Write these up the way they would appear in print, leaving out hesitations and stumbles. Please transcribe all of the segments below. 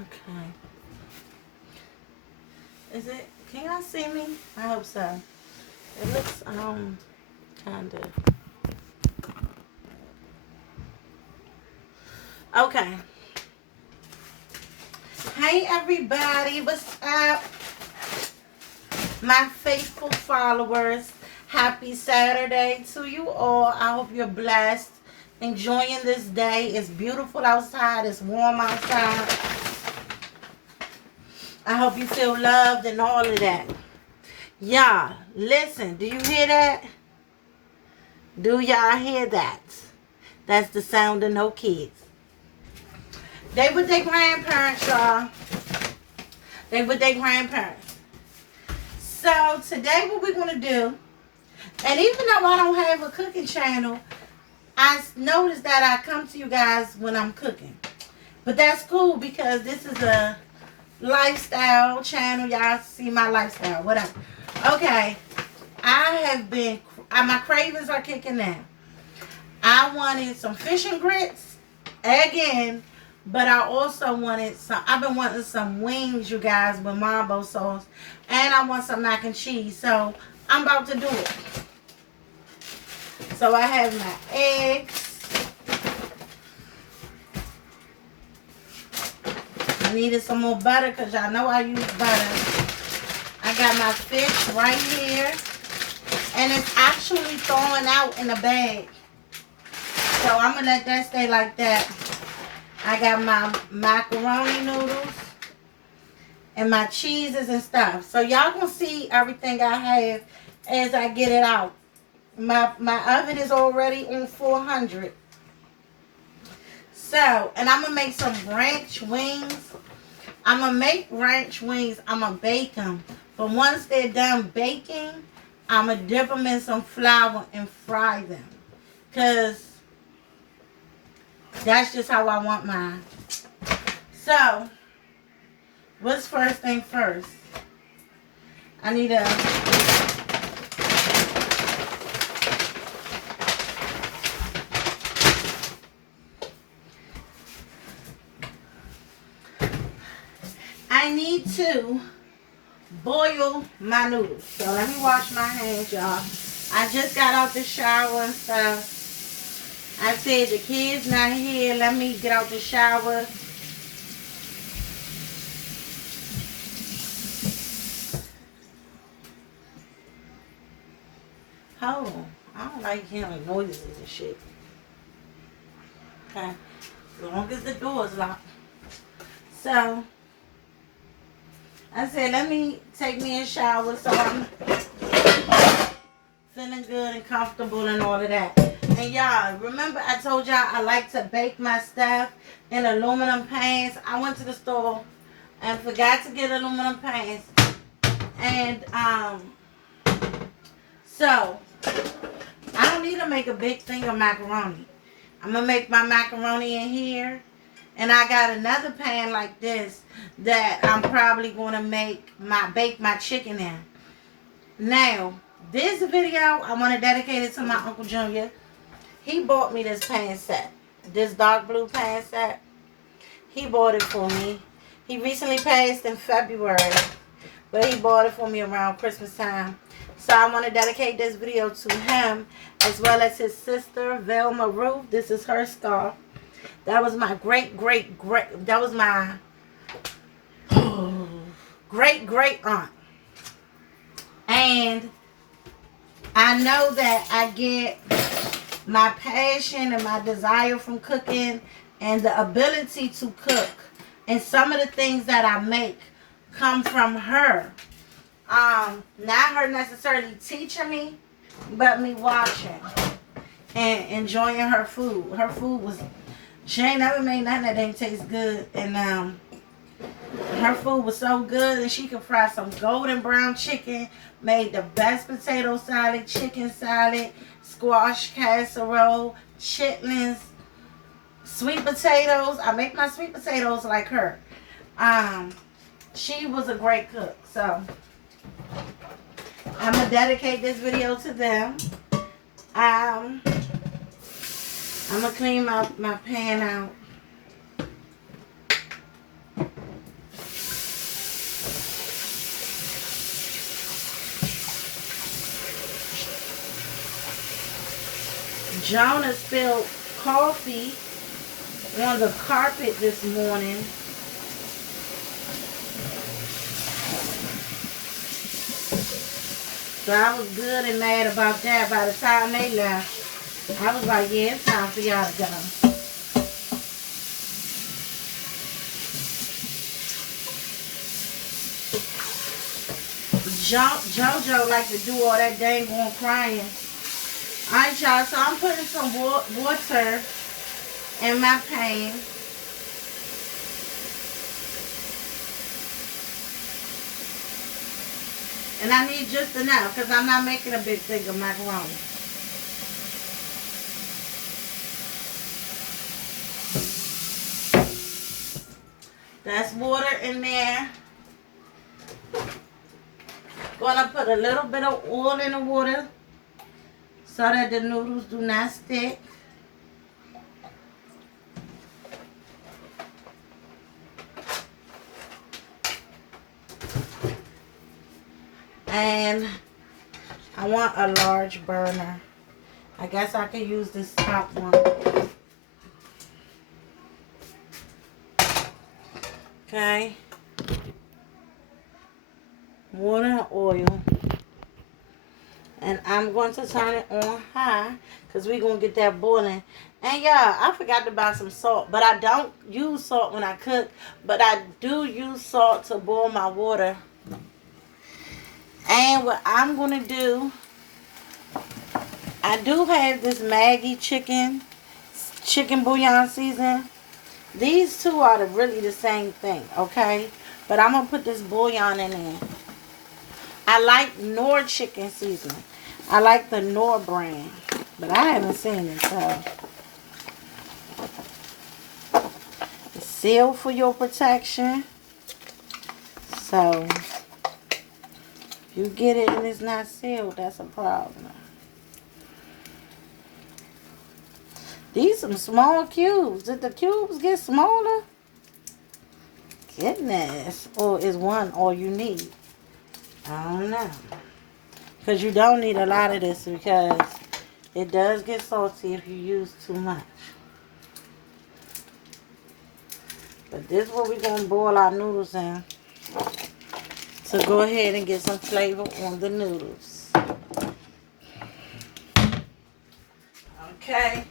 Okay. Is it? Can y'all see me? I hope so. It looks kind of. Okay. Hey everybody, what's up? My faithful followers. Happy Saturday to you all. I hope you're blessed. Enjoying this day. It's beautiful outside. It's warm outside. I hope you feel loved and all of that. Y'all, listen. Do you hear that? Do y'all hear that? That's the sound of no kids. They with their grandparents, y'all. They with their grandparents. So today what we're going to do, and even though I don't have a cooking channel, I noticed that I come to you guys when I'm cooking. But that's cool because this is a lifestyle channel. Y'all see my lifestyle, whatever. Okay, I have been, my cravings are kicking in. I wanted some fish and grits again, but I also wanted some, I've been wanting some wings, you guys, with mambo sauce. And I want some mac and cheese. So I'm about to do it. So I have my eggs. I needed some more butter because y'all know I use butter. I got my fish right here. And it's actually thawing out in a bag. So I'm going to let that stay like that. I got my macaroni noodles and my cheeses and stuff. So y'all going to see everything I have as I get it out. My oven is already on 400. So, and I'm going to make some ranch wings. I'm going to make ranch wings. I'm going to bake them. But once they're done baking, I'm going to dip them in some flour and fry them. Because that's just how I want mine. So, what's first thing first? I need a... I need to boil my noodles. So let me wash my hands, y'all. I just got out the shower and stuff. I said the kids not here. Let me get out the shower. Hold on. I don't like hearing noises and shit. Okay. As long as the door's locked. So, I said, let me take me a shower so I'm feeling good and comfortable and all of that. And y'all, remember I told y'all I like to bake my stuff in aluminum pans. I went to the store and forgot to get aluminum pans. And, so, I don't need to make a big thing of macaroni. I'm going to make my macaroni in here. And I got another pan like this that I'm probably going to bake my chicken in. Now, this video, I want to dedicate it to my Uncle Junior. He bought me this pan set. This dark blue pan set. He bought it for me. He recently passed in February. But he bought it for me around Christmas time. So I want to dedicate this video to him. As well as his sister, Velma Ruth. This is her scarf. That was my great that was my great aunt. And I know that I get my passion and my desire from cooking and the ability to cook. And some of the things that I make come from her. Not her necessarily teaching me, but me watching and enjoying her food. Her food was... She ain't never made nothing that didn't taste good. And her food was so good. And she could fry some golden brown chicken. Made the best potato salad, chicken salad, squash casserole, chitlins, sweet potatoes. I make my sweet potatoes like her. She was a great cook. So, I'm going to dedicate this video to them. I'm going to clean my pan out. Jonah spilled coffee on the carpet this morning. So I was good and mad about that. By the time they left, I was like, yeah, it's time for y'all to go. JoJo like to do all that dang on crying. Alright, y'all, so I'm putting some water in my pan. And I need just enough because I'm not making a big thing of macaroni. That's water in there. Gonna put a little bit of oil in the water so that the noodles do not stick. And I want a large burner. I guess I could use this top one. Okay. Water and oil. And I'm going to turn it on high because we're going to get that boiling. And yeah, I forgot to buy some salt. But I don't use salt when I cook. But I do use salt to boil my water. And what I'm going to do, I do have this Maggi chicken bouillon season. These two are really the same thing, okay? But I'm going to put this bouillon in there. I like Knorr chicken seasoning. I like the Knorr brand. But I haven't seen it, so. It's sealed for your protection. So, if you get it and it's not sealed, that's a problem. These some small cubes. Did the cubes get smaller? Goodness. Or is one all you need? I don't know. Because you don't need a lot of this because it does get salty if you use too much. But this is what we're going to boil our noodles in. So go ahead and get some flavor on the noodles. Okay.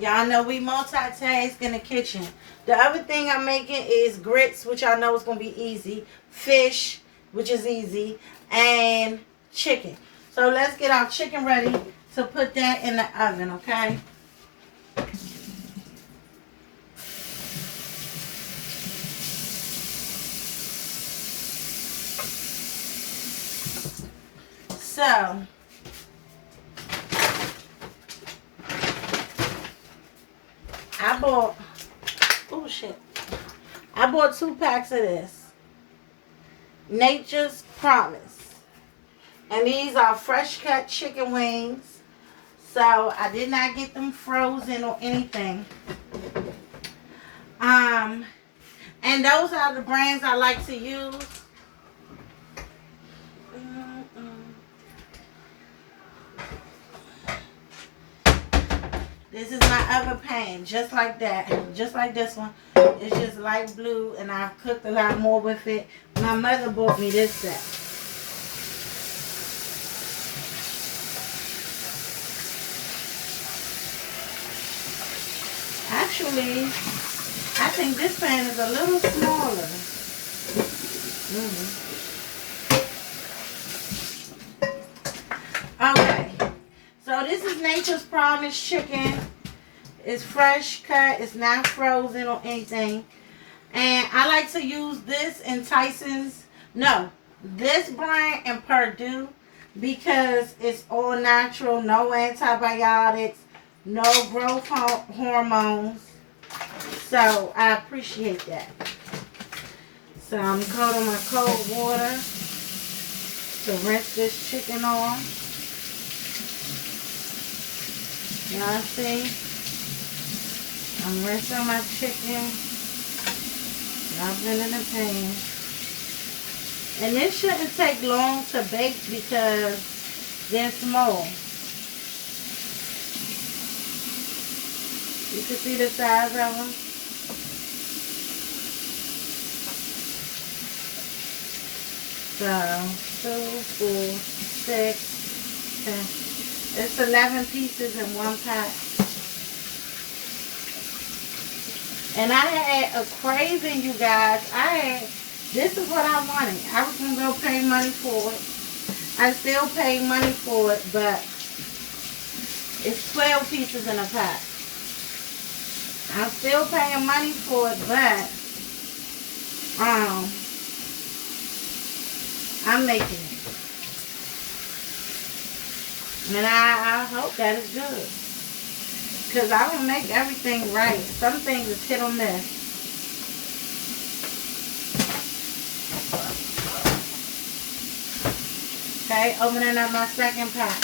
Y'all know we multitask in the kitchen. The other thing I'm making is grits, which I know is going to be easy. Fish, which is easy. And chicken. So let's get our chicken ready to put that in the oven, okay? So, I bought 2 packs of this. Nature's Promise. And these are fresh cut chicken wings. So I did not get them frozen or anything. And those are the brands I like to use. This is my other pan, just like that. Just like this one. It's just light blue, and I've cooked a lot more with it. My mother bought me this set. Actually, I think this pan is a little smaller. Okay. So this is Nature's Promise chicken. It's fresh cut. It's not frozen or anything. And I like to use this in Tyson's. No, this brand in Purdue because it's all natural, no antibiotics, no growth hormones. So I appreciate that. So I'm coating my cold water to rinse this chicken off. Y'all see? I'm rinsing my chicken. Dropping it in the pan. And this shouldn't take long to bake because they're small. You can see the size of them. So, 2, 4, 6, 10. It's 11 pieces in one pack. And I had a craving, you guys. This is what I wanted. I was going to go pay money for it. I still pay money for it, but it's 12 pieces in a pack. I'm still paying money for it, but I'm making it. And I hope that is good. Because I don't make everything right. Some things is hit or miss. Okay, opening up my second pack.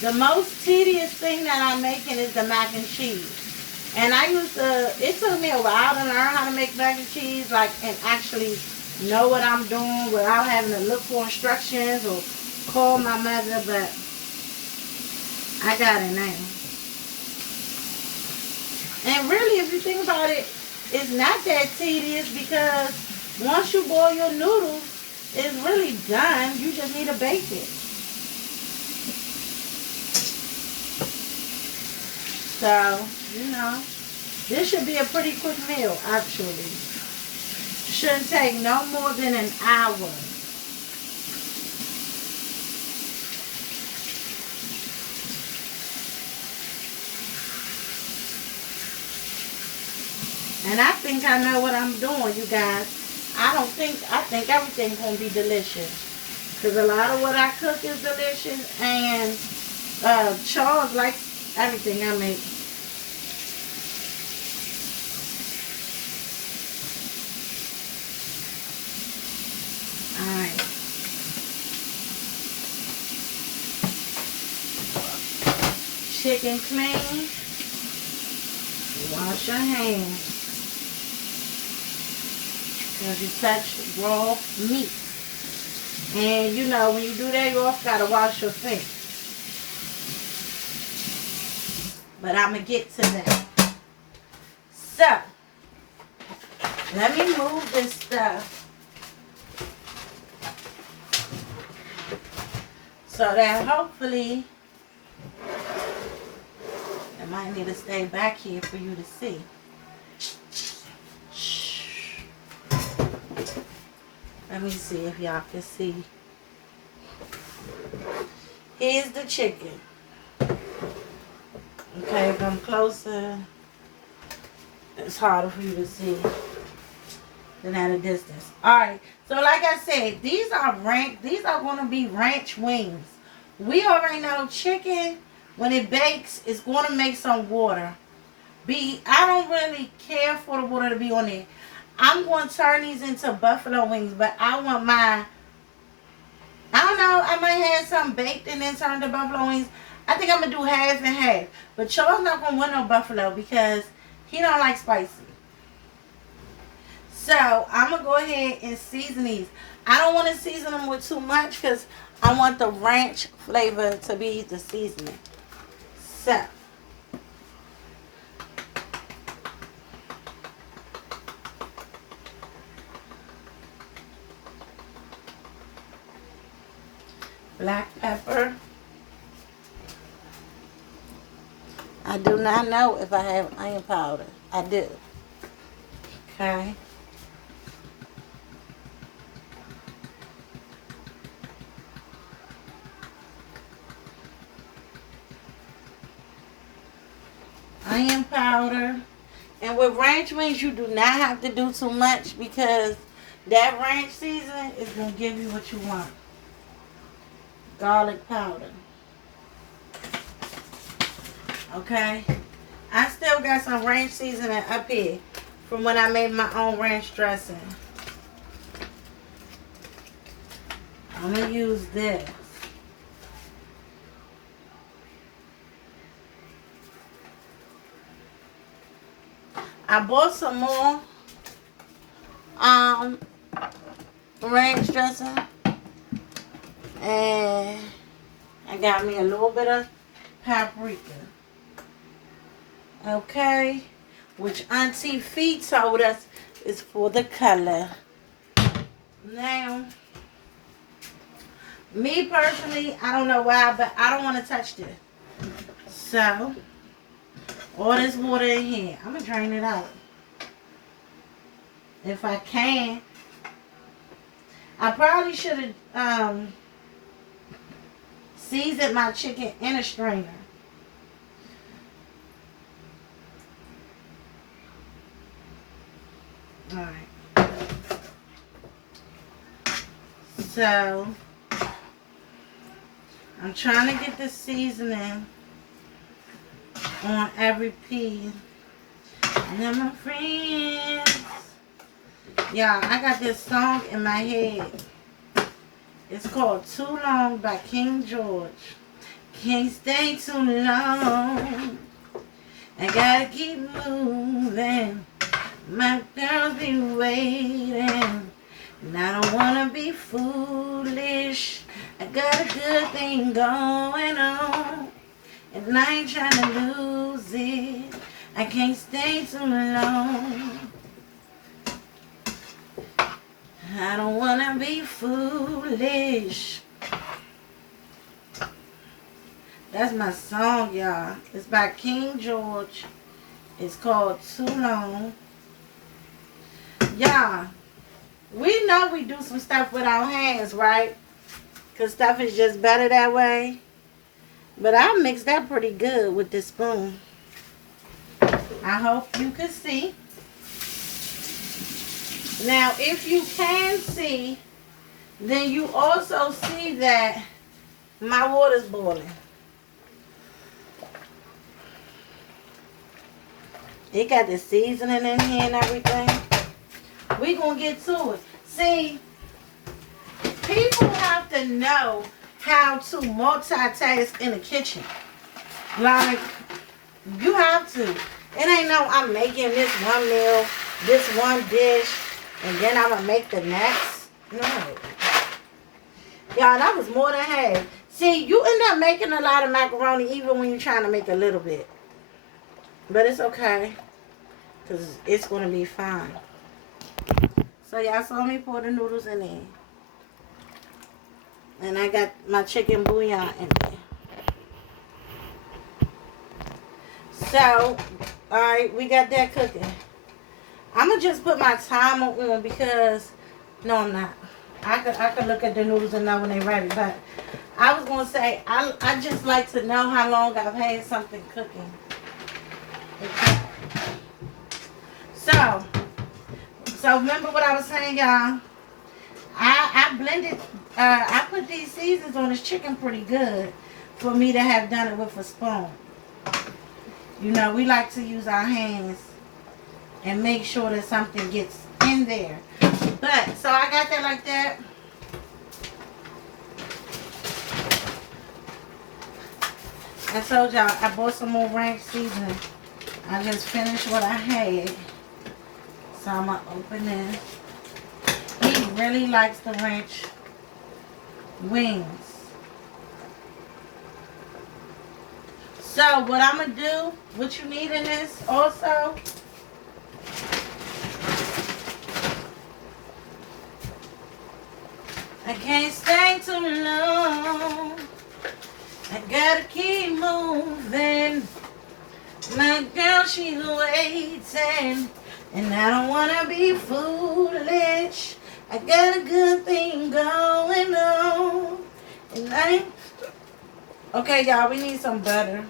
The most tedious thing that I'm making is the mac and cheese. And it took me a while to learn how to make mac and cheese, like, and actually know what I'm doing without having to look for instructions or call my mother, but I got it now. And really, if you think about it, it's not that tedious because once you boil your noodles, it's really done. You just need to bake it. So, this should be a pretty quick meal, actually. Shouldn't take no more than an hour. And I think I know what I'm doing, you guys. I think everything's going to be delicious. Because a lot of what I cook is delicious. And Charles likes everything I make. Alright. Chicken clean. Wash your hands. Because you touch raw meat. And when you do that, you also got to wash your feet. But I'm going to get to that. So, let me move this stuff so that hopefully I might need to stay back here for you to see. Let me see if y'all can see. Here's the chicken. Okay, if I'm closer, it's harder for you to see than at a distance. Alright, so like I said, these are going to be ranch wings. We already know chicken, when it bakes, it's going to make some water. I don't really care for the water to be on there. I'm going to turn these into buffalo wings, but I want I don't know, I might have some baked and then turn to buffalo wings. I think I'm going to do half and half. But Charles not going to want no buffalo because he don't like spicy. So, I'm going to go ahead and season these. I don't want to season them with too much because I want the ranch flavor to be the seasoning. So, black pepper. I do not know if I have onion powder. I do. Okay. Onion powder. And with ranch wings, you do not have to do too much because that ranch seasoning is going to give you what you want. Garlic powder. Okay. I still got some ranch seasoning up here from when I made my own ranch dressing. I'm going to use this. I bought some more ranch dressing. And I got me a little bit of paprika. Okay? Which Auntie Fee told us is for the color. Now, me personally, I don't know why, but I don't want to touch this. So, all this water in here, I'm going to drain it out. If I can. I probably should have seasoned my chicken in a strainer. Alright. So, I'm trying to get the seasoning on every piece. Now, my friends. Y'all, I got this song in my head. It's called Too Long by King George. Can't stay too long. I gotta keep moving. My girls be waiting. And I don't wanna be foolish. I got a good thing going on. And I ain't trying to lose it. I can't stay too long. I don't wanna be foolish. That's my song, y'all. It's by King George. It's called Too Long. Y'all, we know we do some stuff with our hands, right? Because stuff is just better that way. But I mixed that pretty good with this spoon. I hope you can see. Now, if you can see, then you also see that my water's boiling. It got the seasoning in here and everything. We gonna get to it. See, people have to know how to multitask in the kitchen. Like, you have to. It ain't no I'm making this one meal, this one dish, and then I'm gonna make the next. No. Y'all, that was more than half. See, you end up making a lot of macaroni even when you're trying to make a little bit. But it's okay. Because it's going to be fine. So y'all saw me pour the noodles in there. And I got my chicken bouillon in there. So, alright, we got that cooking. I'm going to just put my timer on because, no I'm not. I could look at the noodles and know when they're ready. But I was going to say, I just like to know how long I've had something cooking. Okay. So remember what I was saying, y'all. I blended, I put these seasons on this chicken pretty good for me to have done it with a spoon. You know, we like to use our hands and make sure that something gets in there. But, so I got that like that. I told y'all I bought some more ranch seasoning. I just finished what I had. So I'm going to open this. He really likes the ranch wings. So what I'm going to do, what you need in this also, I can't stay too long. I gotta keep moving. My girl, she's waiting. And I don't wanna be foolish. I got a good thing going on. And I... Okay, y'all, we need some butter.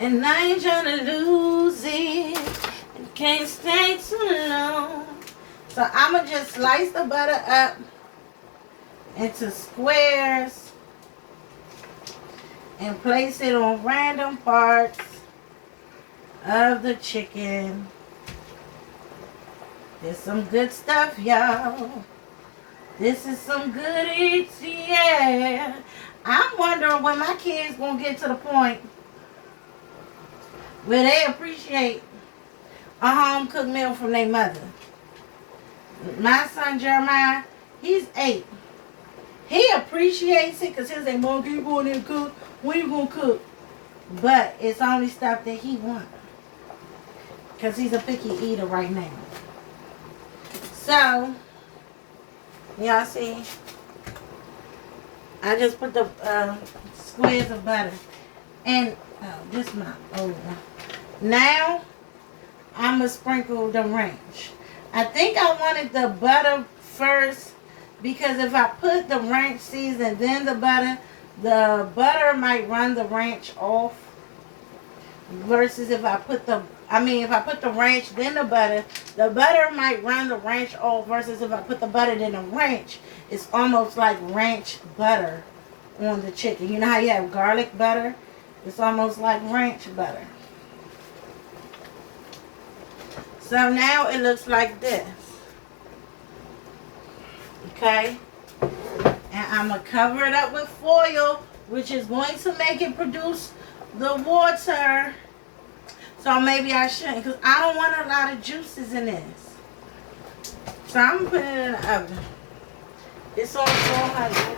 And I ain't trying to lose it. I can't stay too long. So I'm going to just slice the butter up into squares and place it on random parts of the chicken. There's some good stuff, y'all. This is some good eats, yeah. I'm wondering when my kids gonna get to the point where they appreciate a home cooked meal from their mother. My son Jeremiah, he's 8. He appreciates it because he'll say, Mom, can you go in there and cook? When you going to cook? But it's only stuff that he wants. Because he's a picky eater right now. So, y'all see, I just put the squares of butter. And, this my old one. Now, I'm going to sprinkle the ranch. I think I wanted the butter first because if I put the ranch season then the butter might run the ranch off. Versus if I put the ranch then the butter might run the ranch off. Versus if I put the butter then the ranch, it's almost like ranch butter on the chicken. You know how you have garlic butter? It's almost like ranch butter. So now it looks like this. Okay? And I'm going to cover it up with foil, which is going to make it produce the water. So maybe I shouldn't, because I don't want a lot of juices in this. So I'm going to put it in the oven. It's on 400.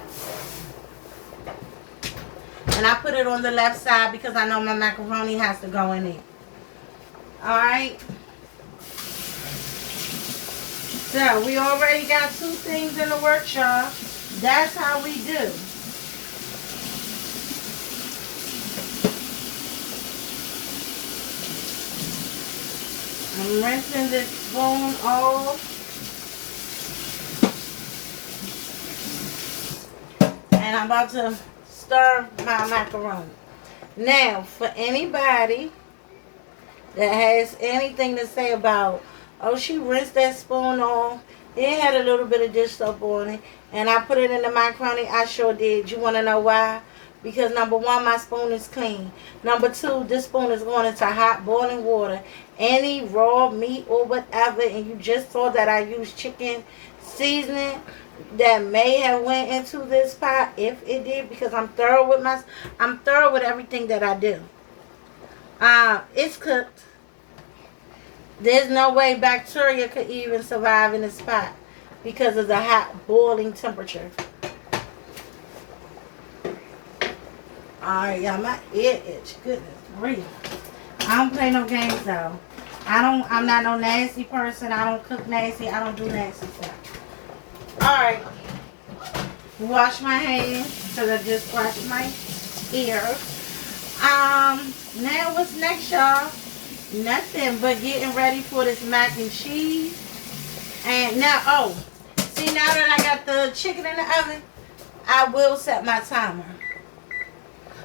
And I put it on the left side because I know my macaroni has to go in it. Alright? So, we already got 2 things in the works, y'all. That's how we do. I'm rinsing this spoon off. And I'm about to stir my macaroni. Now, for anybody that has anything to say about, oh, she rinsed that spoon off, it had a little bit of dish soap on it, and I put it in the macaroni, I sure did. You want to know why? Because number 1, my spoon is clean. Number 2, this spoon is going into hot boiling water. Any raw meat or whatever, and you just saw that I used chicken seasoning that may have went into this pot, if it did, because I'm thorough with everything that I do. It's cooked. There's no way bacteria could even survive in this pot because of the hot boiling temperature. Alright, y'all, my ear itch. Goodness grief. I don't play no games though. I'm not no nasty person. I don't cook nasty. I don't do nasty stuff. Alright. Wash my hands because I just washed my ear. Now what's next, y'all? Nothing but getting ready for this mac and cheese. And now, see, now that I got the chicken in the oven, I will set my timer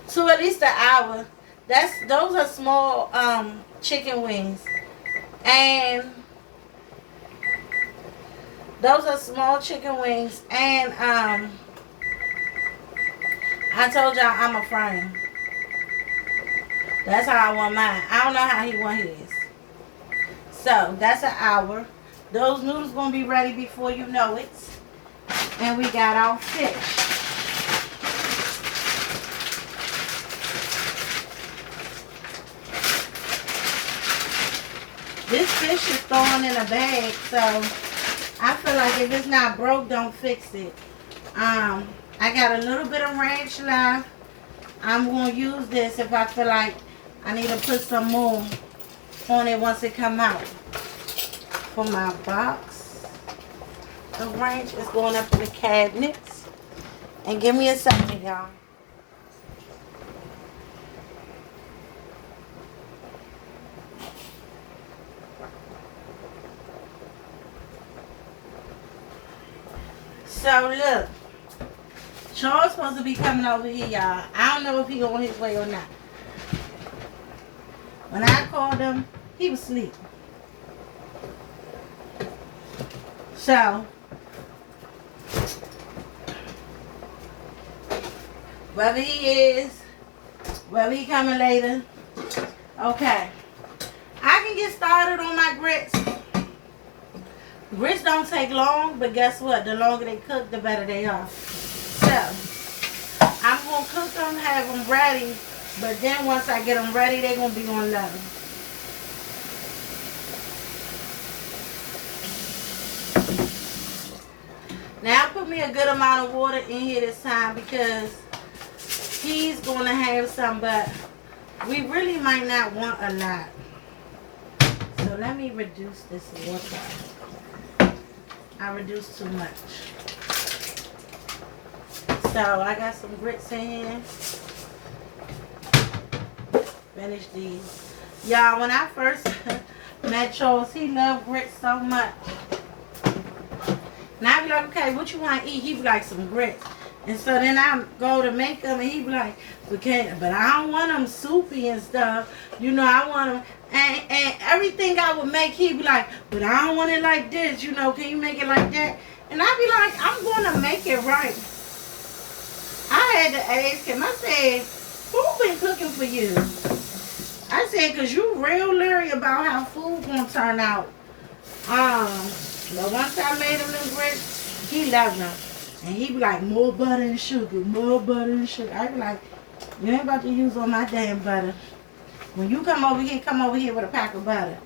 to at least an hour. Those are small chicken wings. And those are small chicken wings. And I told y'all I'm a frame. That's how I want mine. I don't know how he want his. So, that's an hour. Those noodles going to be ready before you know it. And we got our fish. This fish is thrown in a bag, so I feel like if it's not broke, don't fix it. I got a little bit of ranch left. I'm going to use this if I feel like I need to put some more on it once it come out. For my box, the ranch is going up in the cabinets. And give me a second, y'all. So look, Charles supposed to be coming over here, y'all. I don't know if he on his way or not. When I called him, he was asleep. So, whether he is, whether he coming later, okay. I can get started on my grits. Grits don't take long, but guess what? The longer they cook, the better they are. So, I'm going to cook them, have them ready, but then once I get them ready, they're going to be on low. Now put me a good amount of water in here this time because he's going to have some, but we really might not want a lot. So let me reduce this water. I reduced too much. So I got some grits in here. Finish these. Y'all, when I first met Charles, he loved grits so much. And I be like, okay, what you want to eat? He be like, some grits. And so then I go to make them, and he be like, okay, but I don't want them soupy and stuff. You know, I want them. And everything I would make, he'd be like, but I don't want it like this. You know, can you make it like that? And I'd be like, I'm going to make it right. I had to ask him. I said, who been cooking for you? I said, because you real leery about how food going to turn out. But once I made him them grits, he loved them. And he be like, more butter and sugar, more butter and sugar. I be like, you ain't about to use all my damn butter. When you come over here with a pack of butter.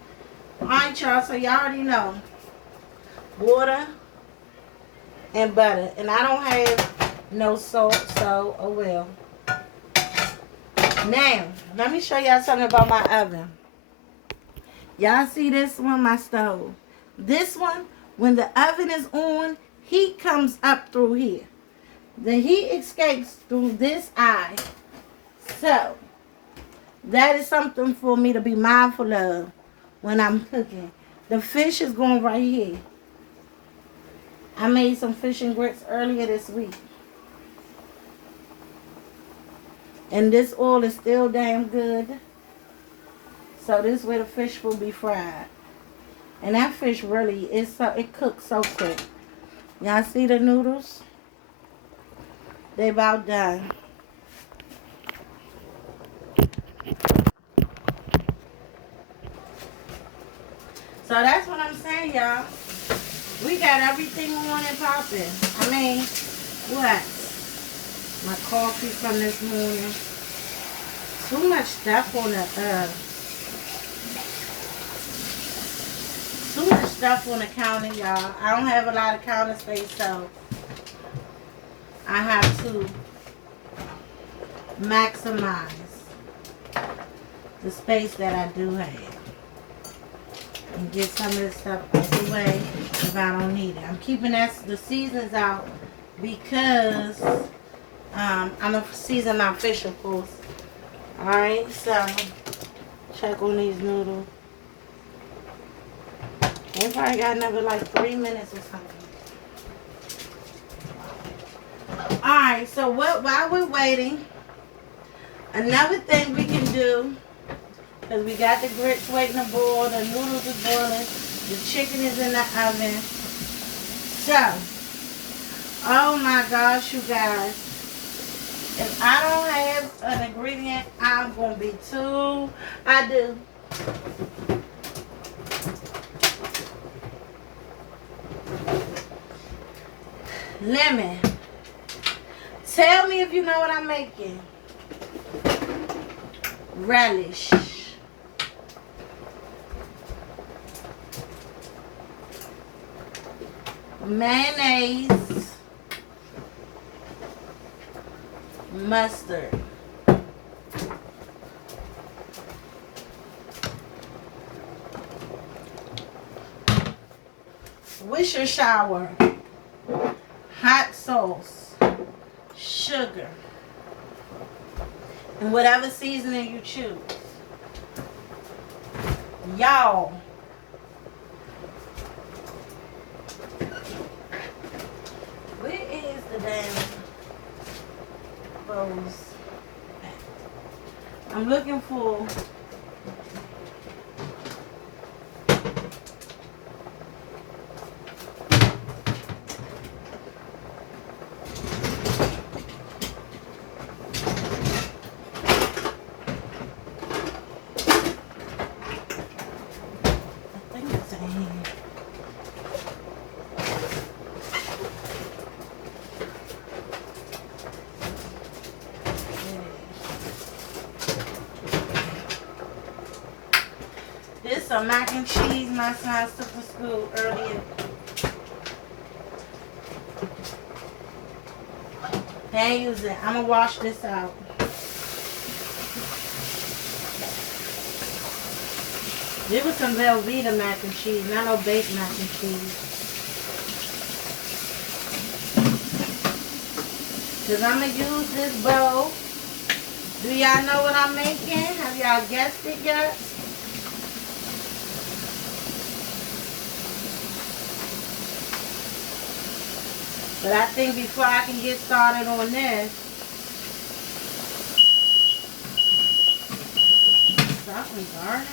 All right, y'all, so y'all already know. Water and butter. And I don't have no salt, so, oh well. Now, let me show y'all something about my oven. Y'all see this one, my stove. This one, when the oven is on, heat comes up through here. The heat escapes through this eye. So, that is something for me to be mindful of when I'm cooking. The fish is going right here. I made some fish and grits earlier this week. And this oil is still damn good. So this is where the fish will be fried. And that fish really, it cooks so quick. Y'all see the noodles? They about done. So that's what I'm saying, y'all. We got everything on and popping. I mean, what? My coffee from this morning. Too much stuff on the counter, y'all. I don't have a lot of counter space, so I have to maximize the space that I do have and get some of this stuff out the way if I don't need it. I'm keeping the seasons out because I'm going to season my fish, of course. Alright, so check on these noodles. They probably got another like 3 minutes or something. Alright, so while we're waiting, another thing we can do, because we got the grits waiting to boil, the noodles are boiling, the chicken is in the oven. So, oh my gosh, you guys. If I don't have an ingredient, I'm going to be too... I do. Lemon. Tell me if you know what I'm making. Relish. Mayonnaise. Mustard. Worcestershire. Hot sauce. Sugar. And whatever seasoning you choose. Y'all. Where is the damn bowls at? I'm looking for... some mac and cheese my son took to school earlier. Can't use it. I'm gonna wash this out. There was some Velveeta mac and cheese, not no baked mac and cheese. Cause I'm gonna use this bowl. Do y'all know what I'm making? Have y'all guessed it yet? But I think before I can get started on this, something burning.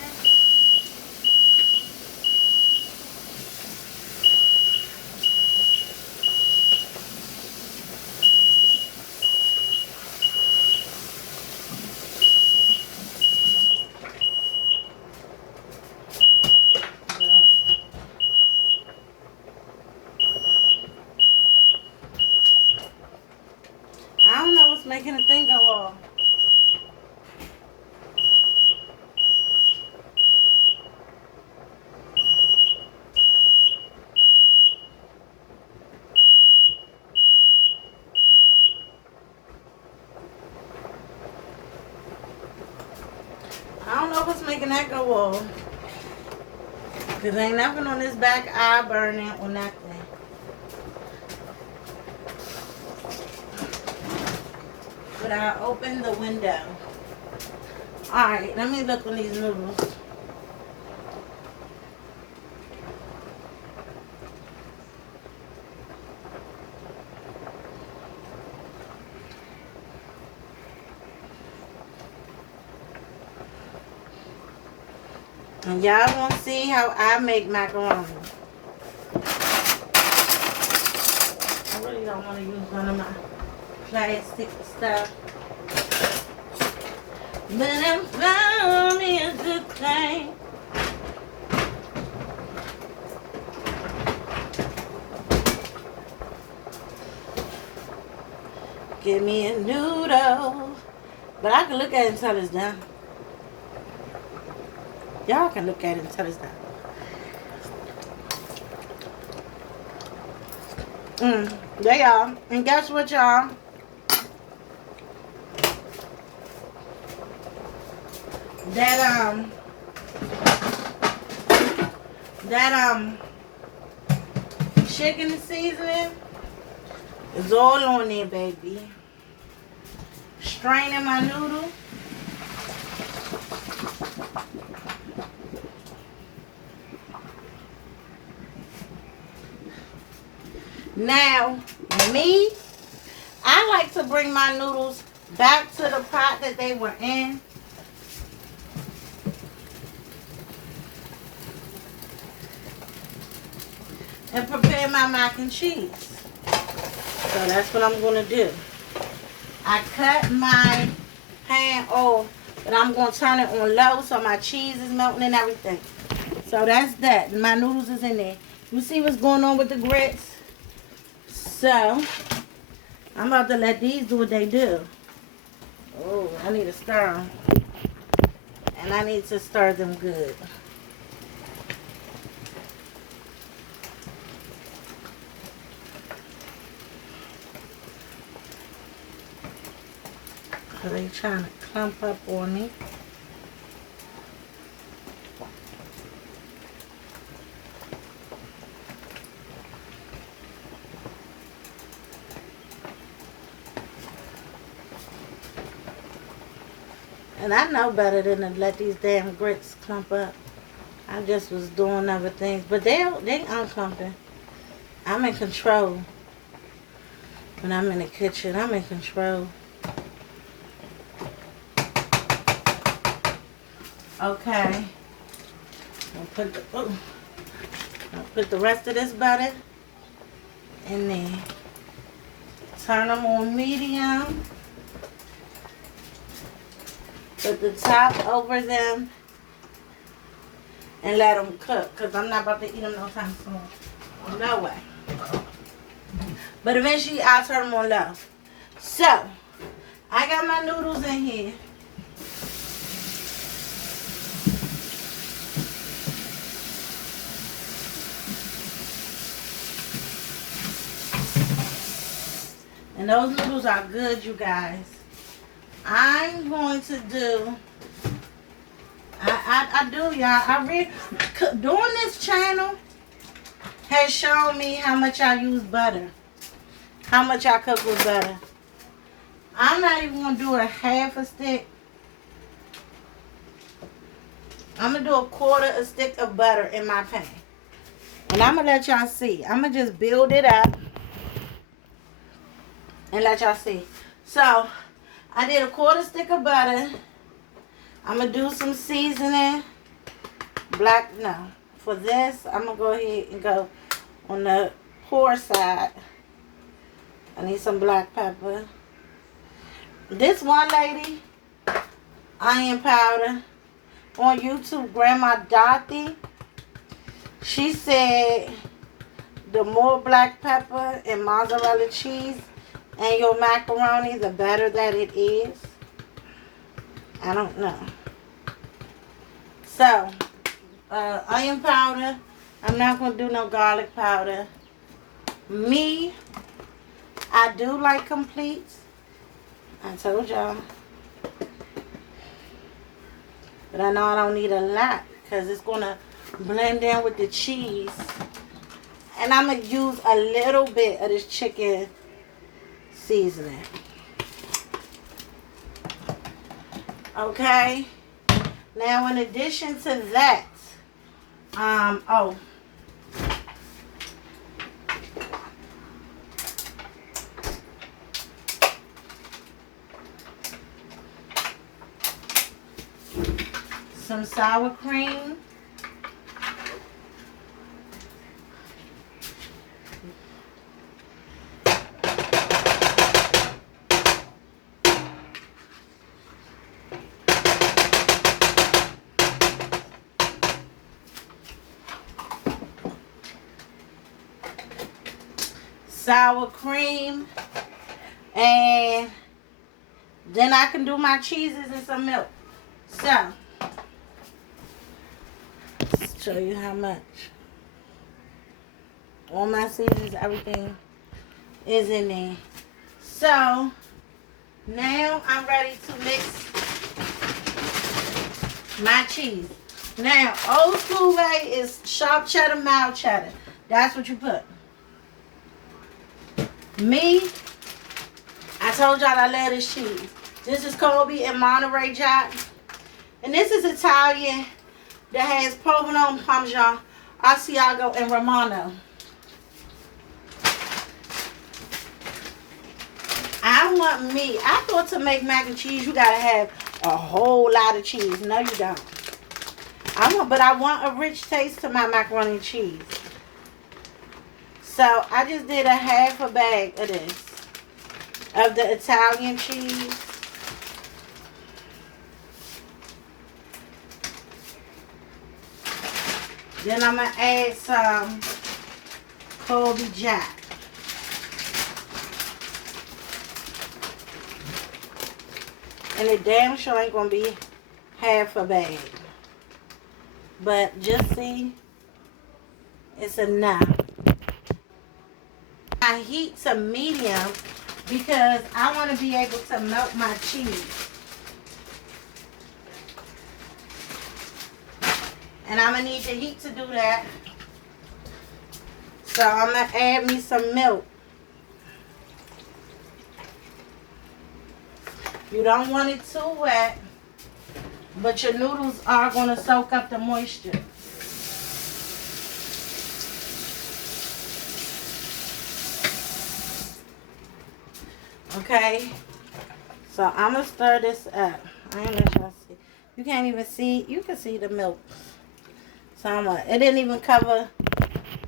I don't know what's making the thing go off. I don't know what's making that go off. Cause ain't nothing on this back eye burning or nothing. But I opened the window. Alright, let me look on these noodles. And y'all want to see how I make macaroni. I really don't want to use none of my plastic stuff. But I'm found me a good thing. Give me a noodle. But I can look at it until it's done. Y'all can look at it until it's done. There y'all. And guess what, y'all? That chicken seasoning is all on there, baby. Straining my noodle. Now, me, I like to bring my noodles back to the pot that they were in. And prepare my mac and cheese. So that's what I'm going to do. I cut my pan off, but I'm going to turn it on low so my cheese is melting and everything. So that's that. My noodles is in there. You see what's going on with the grits? So, I'm about to let these do what they do. Oh, I need to stir them. And I need to stir them good. Because they trying to clump up on me. And I know better than to let these damn grits clump up. I just was doing other things. But they unclumping. I'm in control. When I'm in the kitchen, I'm in control. Okay. I'll put the rest of this butter in there. Turn them on medium. Put the top over them and let them cook, because I'm not about to eat them no time soon. No way. But eventually I'll turn them on low. So, I got my noodles in here. And And those noodles are good, you guys. I'm going to do, I do, y'all. Doing this channel has shown me how much I use butter. How much I cook with butter. I'm not even going to do a half a stick. I'm going to do a quarter a stick of butter in my pan. And I'm going to let y'all see. I'm going to just build it up and let y'all see. So, I did a quarter stick of butter. I'm going to do some seasoning. For this, I'm going to go ahead and go on the pour side. I need some black pepper. This one lady, onion powder, on YouTube, Grandma Dorothy, she said the more black pepper and mozzarella cheese and your macaroni, the better that it is. I don't know. So, onion powder. I'm not going to do no garlic powder. Me, I do like completes. I told y'all. But I know I don't need a lot because it's going to blend in with the cheese. And I'm going to use a little bit of this chicken seasoning. Okay. Now, in addition to that, some sour cream. Sour cream. And then I can do my cheeses and some milk. So, show you how much. All my seasons, everything is in there. So, now I'm ready to mix my cheese. Now, old school way is sharp cheddar, mild cheddar. That's what you put. Me, I told y'all I love this cheese. This is Colby and Monterey Jack. And this is Italian that has provolone, parmesan, Asiago, and Romano. I thought to make mac and cheese, you gotta have a whole lot of cheese. No, you don't. But I want a rich taste to my macaroni and cheese. So, I just did a half a bag of this. Of the Italian cheese. Then I'm going to add some Colby Jack. And it damn sure ain't going to be half a bag. But just see, it's enough. I heat to medium because I want to be able to melt my cheese. And I'm going to need the heat to do that. So I'm going to add me some milk. You don't want it too wet, but your noodles are going to soak up the moisture. Okay, so I'm going to stir this up. I ain't let y'all see. You can't even see, you can see the milk. So it didn't even cover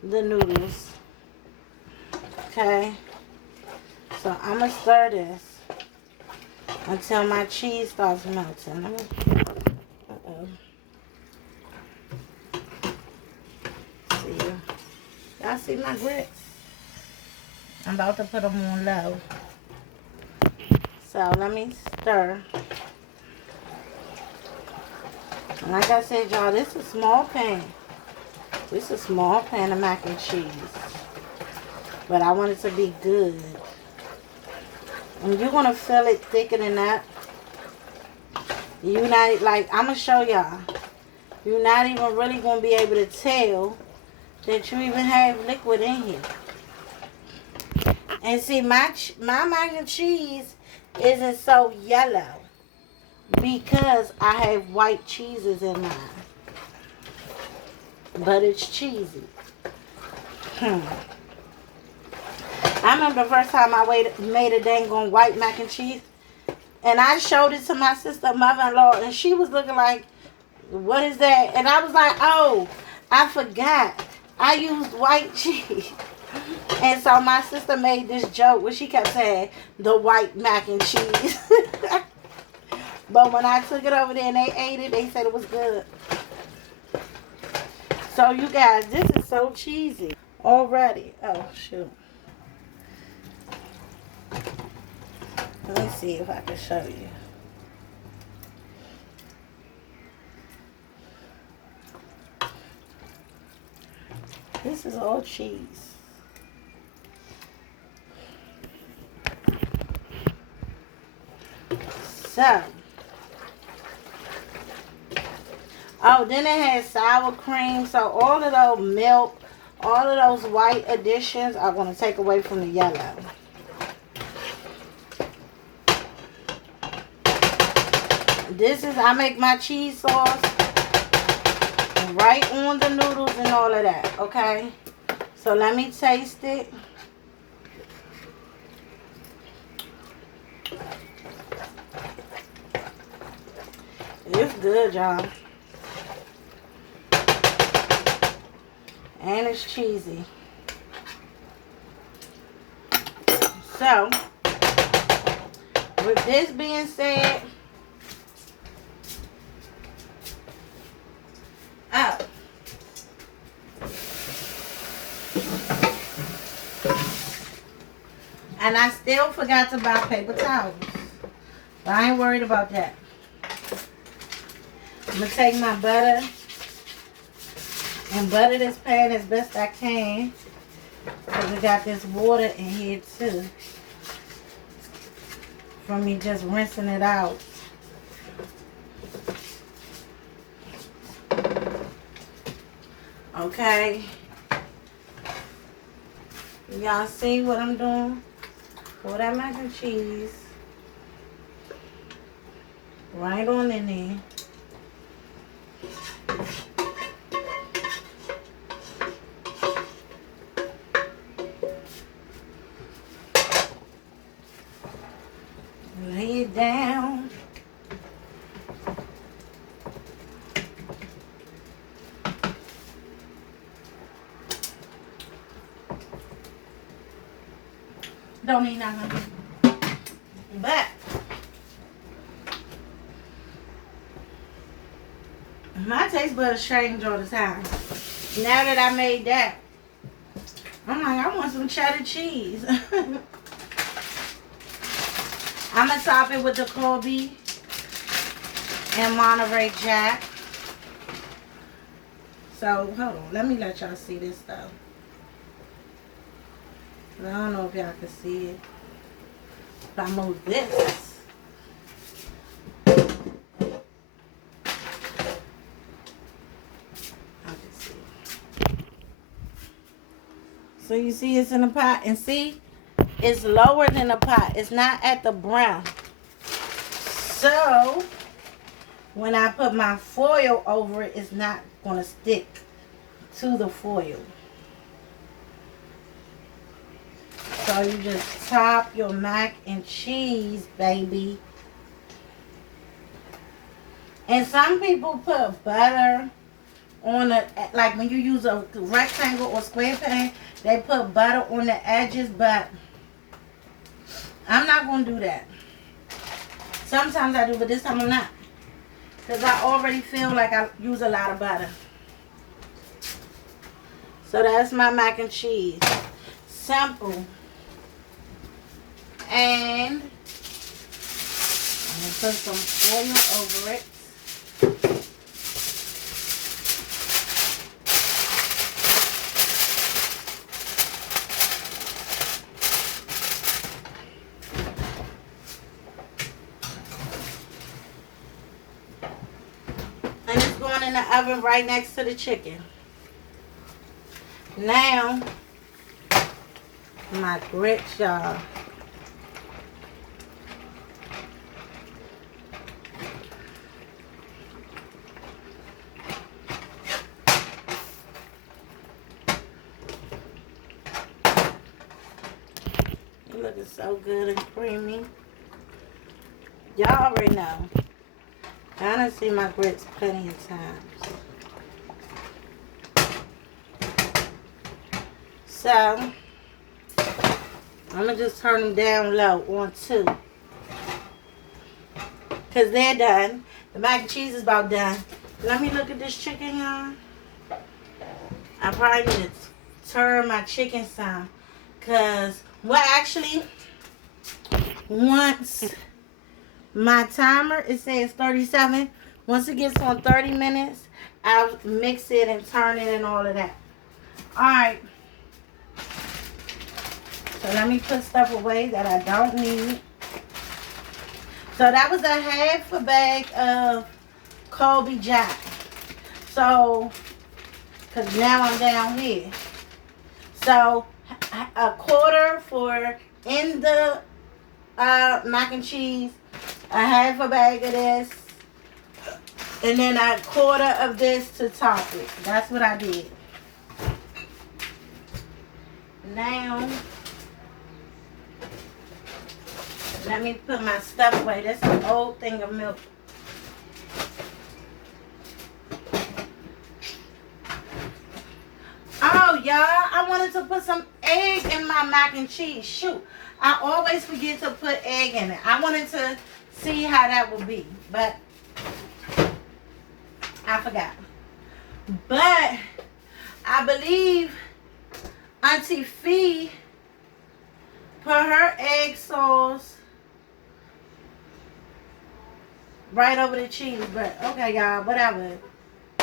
the noodles. Okay, so I'm going to stir this until my cheese starts melting. See, y'all see my grits? I'm about to put them on low. So let me stir. And like I said, y'all, this is a small pan. This is a small pan of mac and cheese. But I want it to be good. And you're going to feel it thicker than that. You not, like, I'm going to show y'all. You're not even really going to be able to tell that you even have liquid in here. And see, my mac and cheese isn't so yellow because I have white cheeses in mine. But it's cheesy. I remember the first time I made a dang on white mac and cheese. And I showed it to my sister, mother-in-law, and she was looking like, what is that? And I was like, oh, I forgot. I used white cheese. And so my sister made this joke where she kept saying, the white mac and cheese. But when I took it over there and they ate it, they said it was good. So you guys, this is so cheesy already. Oh, shoot. Let me see if I can show you. This is all cheese. So, oh, then it has sour cream. So all of those milk, all of those white additions are going to take away from the yellow. This is, I make my cheese sauce right on the noodles and all of that, okay? So let me taste it. It's good, y'all. And it's cheesy. So, with this being said, and I still forgot to buy paper towels. But I ain't worried about that. I'm going to take my butter and butter this pan as best I can. Because we got this water in here too. From me just rinsing it out. Okay. Y'all see what I'm doing? Pour that mac and cheese right on in there. Lay it down. Don't need nothing. But my taste buds change all the time. Now that I made that, I'm like, I want some cheddar cheese. I'm going to top it with the Colby and Monterey Jack. So, hold on. Let me let y'all see this though. I don't know if y'all can see it. If I move this. I can see it. So you see it's in the pot. And see, it's lower than the pot. It's not at the brown. So, when I put my foil over it, it's not going to stick to the foil. So you just top your mac and cheese, baby. And some people put butter on the, like when you use a rectangle or square pan, they put butter on the edges, but I'm not going to do that. Sometimes I do, but this time I'm not. Because I already feel like I use a lot of butter. So that's my mac and cheese. Simple. And I'm going to put some foil over it. in the oven right next to the chicken. Now, my grits, y'all. It looking so good and creamy. Y'all already know. I done seen my grits plenty of times. So, I'm going to just turn them down low on 2. Because they're done. The mac and cheese is about done. Let me look at this chicken, y'all. I probably need to turn my chicken some. Because, well, actually, once my timer, it says 37. Once it gets on 30 minutes, I'll mix it and turn it and all of that. Alright. So let me put stuff away that I don't need. So that was a half a bag of Colby Jack. So, because now I'm down here. So, a quarter for in the mac and cheese, a half a bag of this, and then a quarter of this to top it. That's what I did. Now, let me put my stuff away. That's an old thing of milk. Oh, y'all, I wanted to put some egg in my mac and cheese. Shoot, I always forget to put egg in it. I wanted to see how that would be, but I forgot. But I believe Auntie Fee put her egg sauce right over the cheese. But okay, y'all, whatever.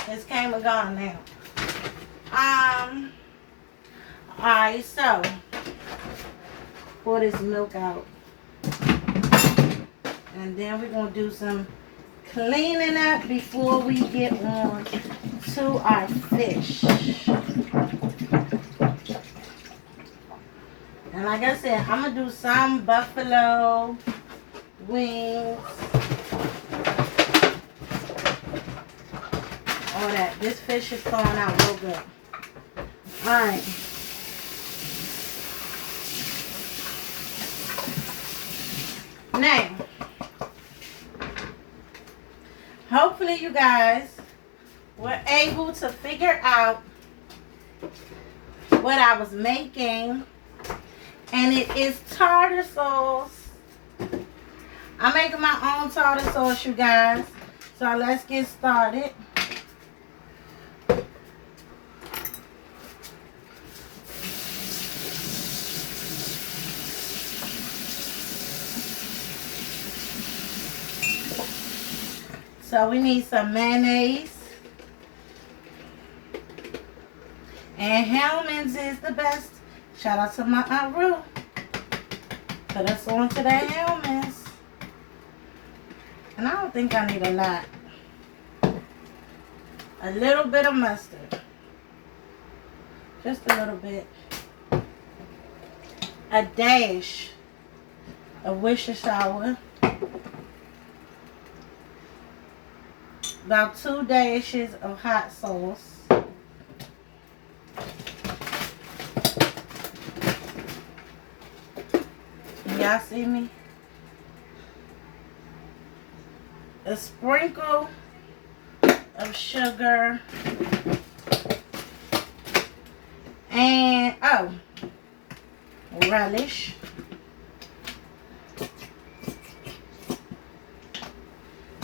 It's came and gone now. Alright, so pour this milk out. And then we're gonna do some cleaning up before we get on to our fish. And like I said, I'm gonna do some buffalo wings. All that. This fish is falling out real good. Alright. Now, hopefully you guys were able to figure out what I was making. And it is tartar sauce. I'm making my own tartar sauce, you guys. So let's get started. So we need some mayonnaise. And Hellmann's is the best. Shout out to my Aunt Rue. Put us on to that Hellmann's. And I don't think I need a lot. A little bit of mustard. Just a little bit. A dash of Worcestershire. About 2 dashes of hot sauce. Y'all see me? A sprinkle of sugar. And, relish.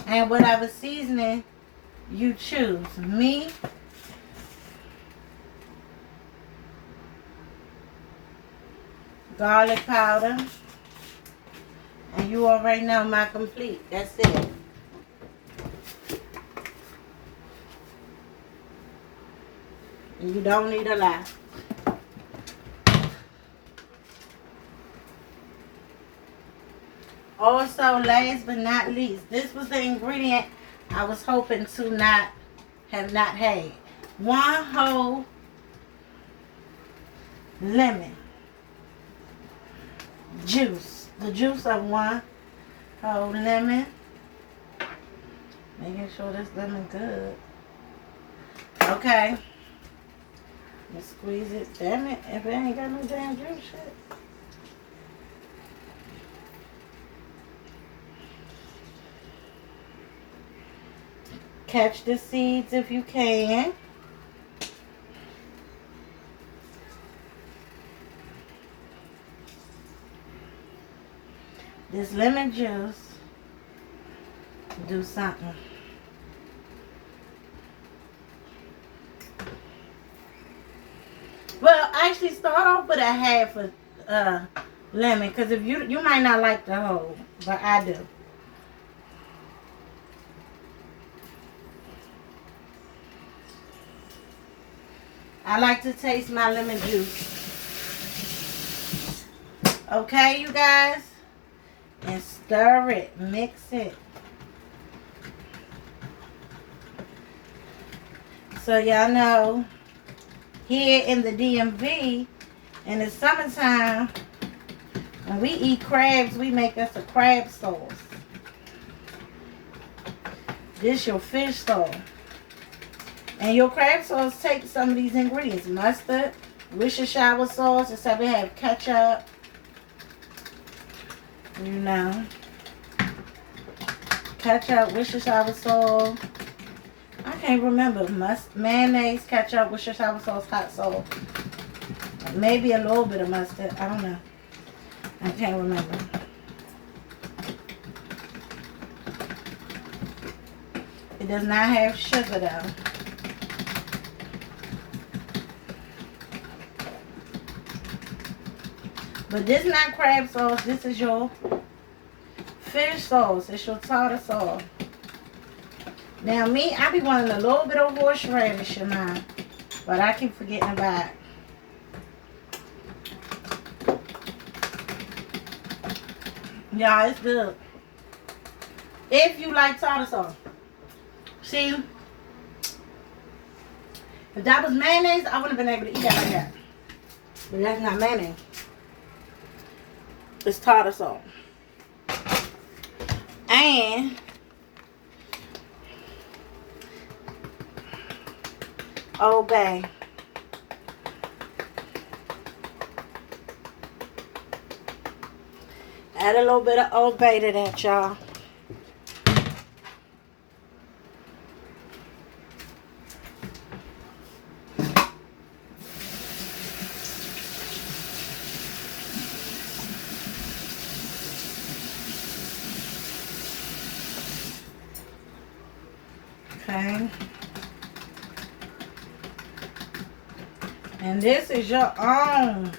And whatever seasoning you choose. Me, garlic powder. And you already know my complete. That's it. And you don't need a lot. Also, last but not least, this was the ingredient I was hoping to not have not had. One whole lemon juice. The juice of one whole lemon. Making sure this lemon good. Okay. Let's squeeze it. Damn it. If it ain't got no damn juice shit. Catch the seeds if you can. This lemon juice do something. Well, actually start off with a half a lemon, because if you might not like the whole, but I do. I like to taste my lemon juice. Okay, you guys? And stir it. Mix it. So y'all know, here in the DMV, in the summertime, when we eat crabs, we make us a crab sauce. This your fish sauce. And your crab sauce takes some of these ingredients. Mustard, Worcestershire sauce, except we have ketchup. You know. Ketchup, Worcestershire sauce. I can't remember. Mayonnaise, ketchup, Worcestershire sauce, hot sauce. Maybe a little bit of mustard. I don't know. I can't remember. It does not have sugar though. But this is not crab sauce. This is your fish sauce. It's your tartar sauce. Now me, I be wanting a little bit of horseradish in mine. But I keep forgetting about it. Y'all, it's good. If you like tartar sauce. See? If that was mayonnaise, I wouldn't have been able to eat that like that. But that's not mayonnaise. It's tartar sauce. And Old Bay. Add a little bit of Old Bay to that, y'all. Okay. And this is your own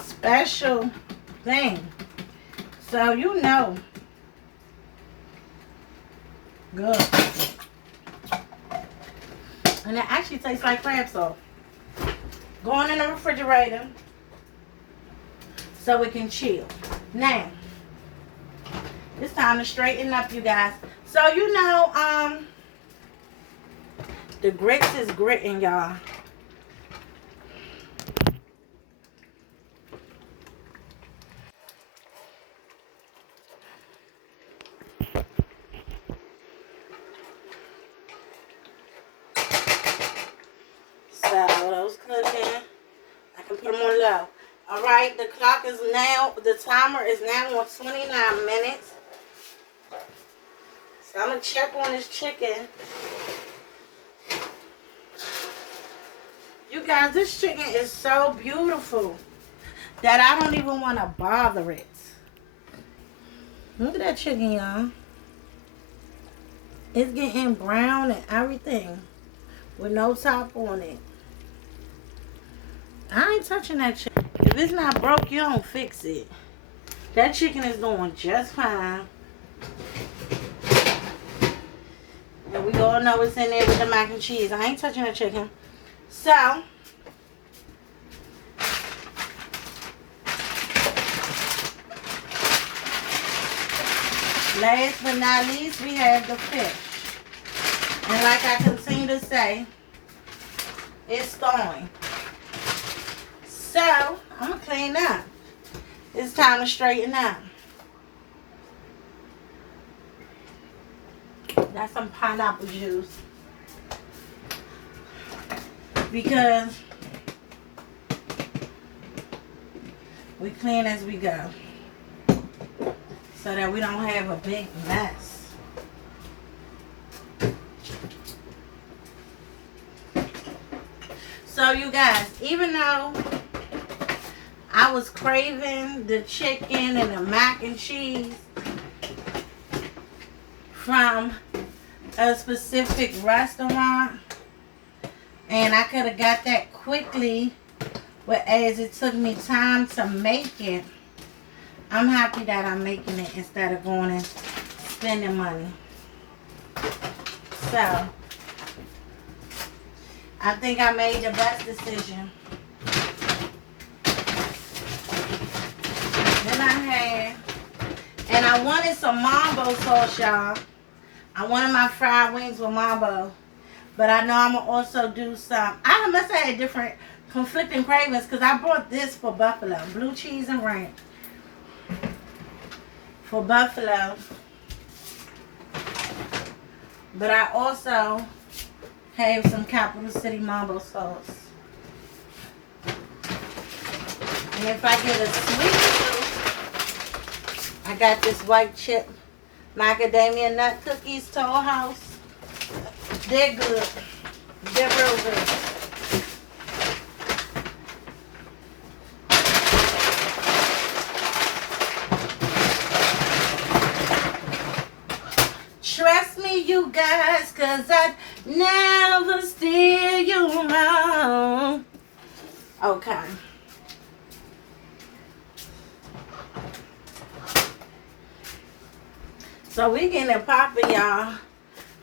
special thing. So you know. Good. And it actually tastes like crab sauce. Going in the refrigerator so it can chill. Now, it's time to straighten up, you guys. So you know, the grits is gritting, y'all. So those cooking, I can put them on low. All right, the clock is now, the timer is now on 29 minutes. So I'm gonna check on this chicken. You guys, this chicken is so beautiful that I don't even want to bother it. Look at that chicken, y'all. It's getting brown and everything with no top on it. I ain't touching that chicken. If it's not broke, you don't fix it. That chicken is doing just fine. And we all know what's in there with the mac and cheese. I ain't touching the chicken. So, last but not least, we have the fish. And like I continue to say, it's thawing. So, I'm going to clean up. It's time to straighten up. That's some pineapple juice. Because we clean as we go. So that we don't have a big mess. So you guys, even though I was craving the chicken and the mac and cheese from a specific restaurant, and I could have got that quickly, but as it took me time to make it, I'm happy that I'm making it instead of going and spending money. So, I think I made the best decision. Then I had, and I wanted some mambo sauce, y'all. I wanted my fried wings with mambo. But I know I'm going to also do some, I must have had different conflicting cravings because I bought this for Buffalo. Blue cheese and ranch. For Buffalo. But I also have some Capital City Mambo sauce. And if I get a sweet tooth, I got this white chip macadamia nut cookies, Toll House. They're good. They're real good. Trust me, you guys, cause I'd never steer you wrong. Okay. So we getting it popping, y'all.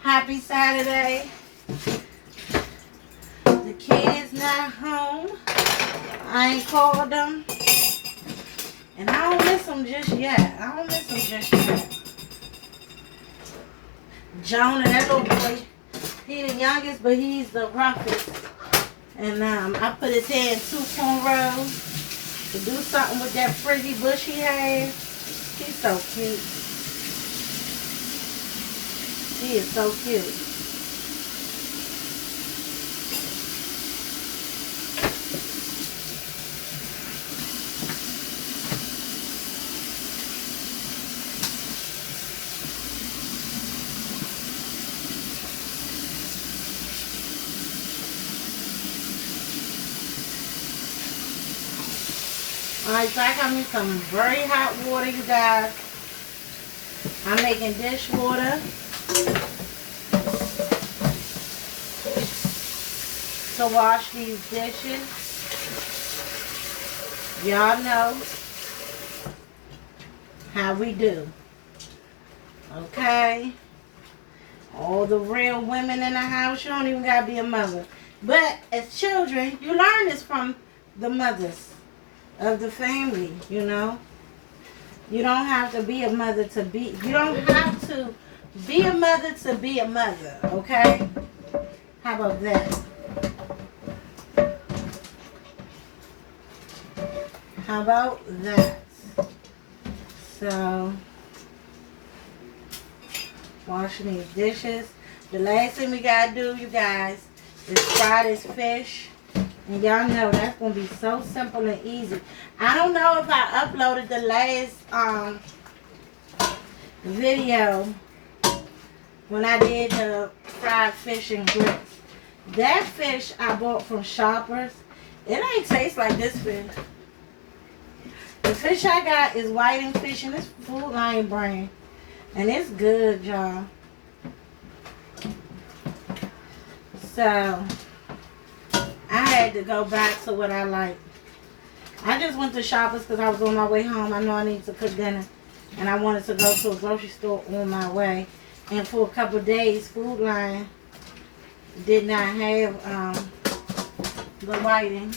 Happy Saturday. The kids not home. I ain't called them. And I don't miss them just yet. Jonah, that little boy, he the youngest, but he's the roughest. And I put his hair in 2 cornrows to do something with that frizzy bush he has. He's so cute. He is so cute. Alright, so I got me some very hot water, you guys. I'm making dishwater. To wash these dishes. Y'all know how we do. Okay? All the real women in the house, you don't even gotta be a mother. But as children, you learn this from the mothers of the family, you know. You don't have to be a mother to be, you don't have to be a mother to be a mother, okay? How about that? How about that? So, washing these dishes. The last thing we gotta do, you guys, is fry this fish. And y'all know that's gonna be so simple and easy. I don't know if I uploaded the last video when I did the fried fish and grits. That fish I bought from Shoppers. It ain't taste like this fish. The fish I got is Whiting Fish and it's Food Lion brand. And it's good, y'all. So, I had to go back to what I like. I just went to Shoppers because I was on my way home. I know I need to cook dinner. And I wanted to go to a grocery store on my way. And for a couple of days, Food Lion did not have the whiting.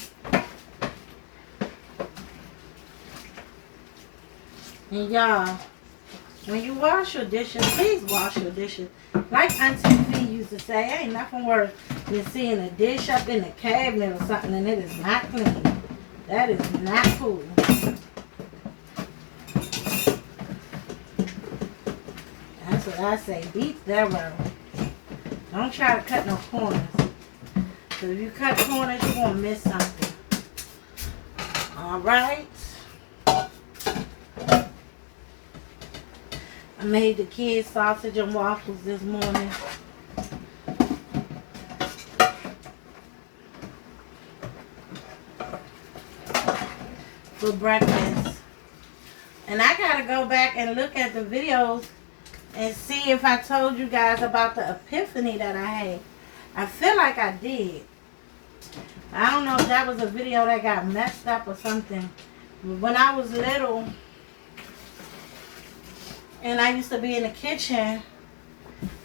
And y'all, When you wash your dishes, please wash your dishes. Like Auntie Fee used to say, ain't nothing worse than seeing a dish up in the cabinet or something and it is not clean. That is not cool. That's what I say. Beat that road. Don't try to cut no corners. Because if you cut corners, you're going to miss something. Alright. I made the kids sausage and waffles this morning. For breakfast. And I gotta go back and look at the videos and see if I told you guys about the epiphany that I had. I feel like I did. I don't know if that was a video that got messed up or something. When I was little and I used to be in the kitchen,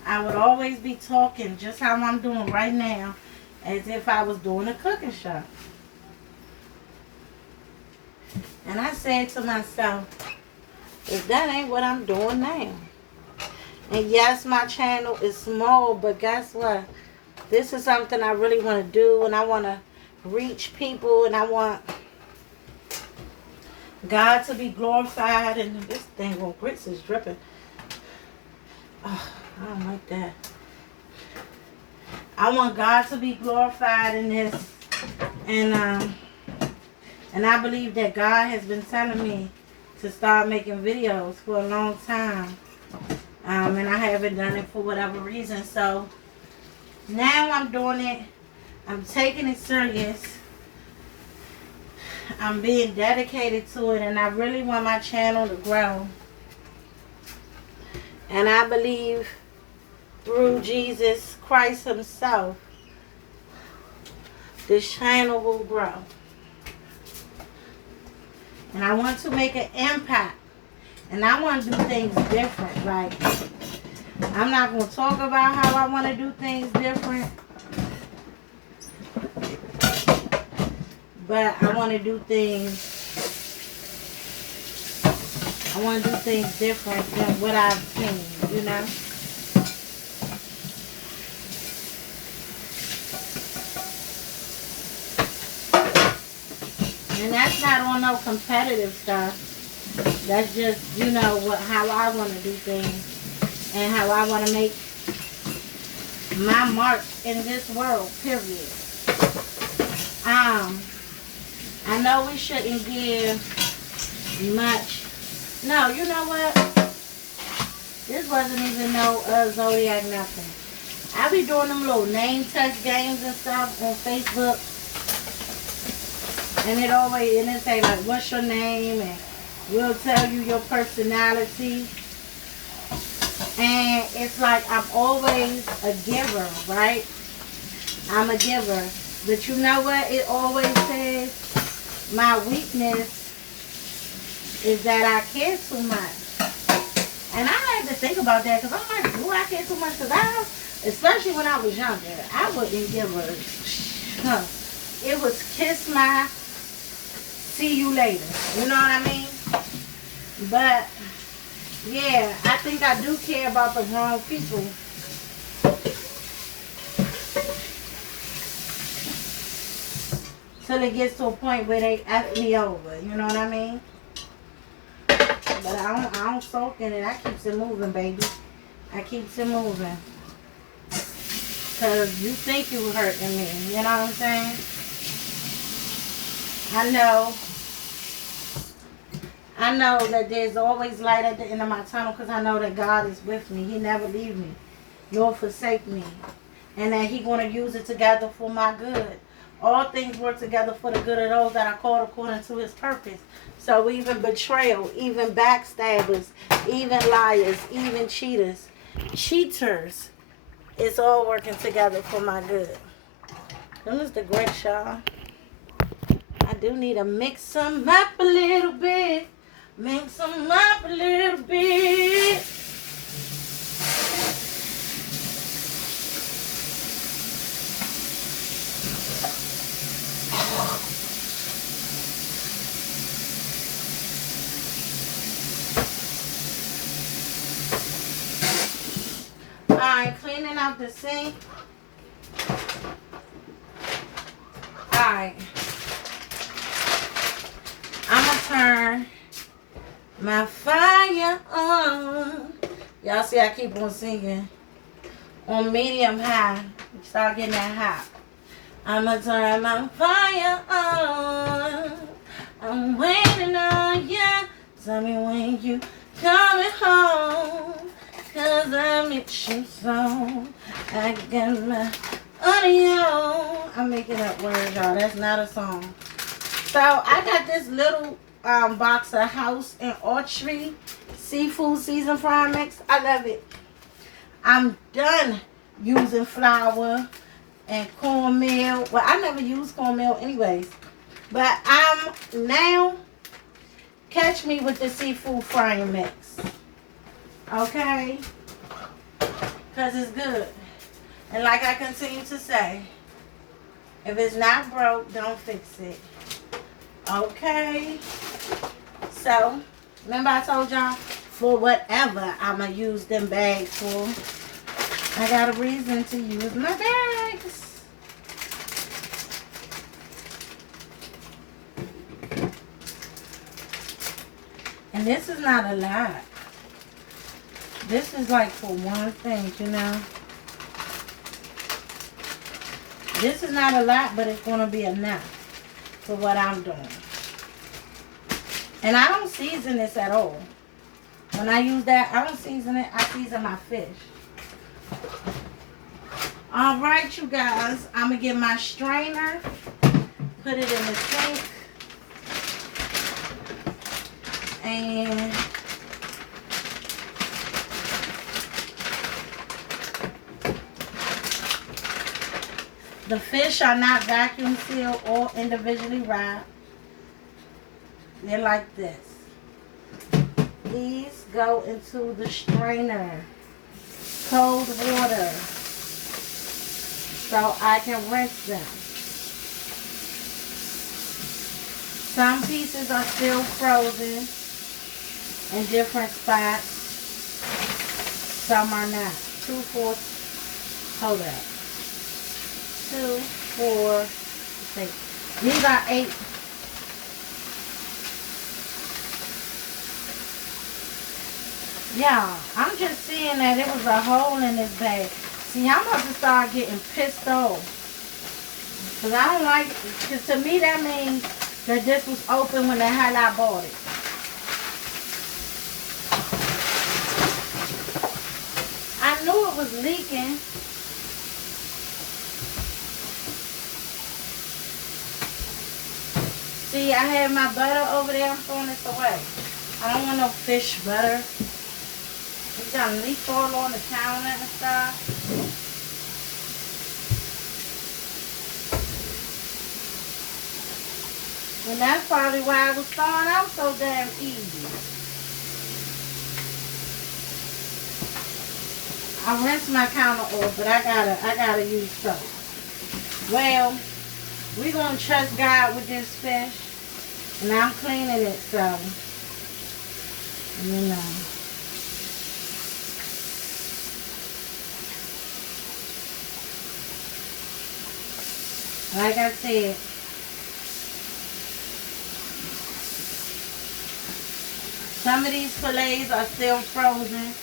I would always be talking just how I'm doing right now, as if I was doing a cooking show. And I said to myself, if that ain't what I'm doing now. And yes, my channel is small, but guess what? This is something I really want to do, and I want to reach people, and I want God to be glorified. And this thing, well, grits is dripping. Oh, I don't like that. I want God to be glorified in this. And I believe that God has been telling me to start making videos for a long time. And I haven't done it for whatever reason. So now I'm doing it. I'm taking it serious. I'm being dedicated to it. And I really want my channel to grow. And I believe through Jesus Christ himself, this channel will grow. And I want to make an impact. And I want to do things different. Like, I'm not going to talk about how I want to do things different. But I want to do things. I want to do things different than what I've seen, you know. And that's not on no competitive stuff. That's just, you know, how I want to do things. And how I want to make my mark in this world, period. I know we shouldn't give much. No, you know what? This wasn't even no Zodiac nothing. I be doing them little name test games and stuff on Facebook. And it say like, what's your name? And we'll tell you your personality. And it's like I'm always a giver, right? I'm a giver. But you know what it always says? My weakness is that I care too much. And I had to think about that because I'm like, do I care too much? Because especially when I was younger, I wouldn't give a... It was kiss my... see you later. You know what I mean? But, yeah, I think I do care about the wrong people. Till it gets to a point where they F me over. You know what I mean? But I don't soak in it. I keeps it moving, baby. I keeps it moving. Because you think you hurting me. You know what I'm saying? I know that there's always light at the end of my tunnel because I know that God is with me. He never leave me nor forsake me. And that He's going to use it together for my good. All things work together for the good of those that are called according to His purpose. So even betrayal, even backstabbers, even liars, even cheaters, it's all working together for my good. Them is the great, y'all. I do need to mix them up a little bit. Mix them up a little bit. out the sink. Alright. I'ma turn my fire on. Y'all see I keep on singing. On medium high. Start getting that hot. I'ma turn my fire on. I'm waiting on ya. Tell me when you coming home. Cause I miss you so. I got my audio. I'm making up words, y'all. That's not a song. So I got this little box of House and Archery seafood season fry mix. I love it. I'm done using flour and cornmeal. Well, I never use cornmeal anyways. But I'm now catch me with the seafood frying mix. Okay? Because it's good. And like I continue to say, if it's not broke, don't fix it. Okay? So, remember I told y'all, for whatever I'm going to use them bags for, I got a reason to use my bags. And this is not a lot. This is like for one thing, you know. This is not a lot, but it's going to be enough for what I'm doing. And I don't season this at all. When I use that, I don't season it. I season my fish. All right, you guys. I'm going to get my strainer. Put it in the sink. And the fish are not vacuum sealed or individually wrapped. They're like this. These go into the strainer. Cold water. So I can rinse them. Some pieces are still frozen in different spots. Some are not. 2, 4, hold up. 2, 4, 6. These are 8. Yeah, I'm just seeing that it was a hole in this bag. See, I'm about to start getting pissed off. Because I don't like, because to me that means that this was open when the hell I bought it. I knew it was leaking. See, I had my butter over there. I'm throwing this away. I don't want no fish butter. It's gonna leak all on the counter and stuff. And that's probably why I was throwing out so damn easy. I rinsed my counter off, but I gotta use soap. Well, we're gonna trust God with this fish. And I'm cleaning it, so you know. Like I said, some of these fillets are still frozen.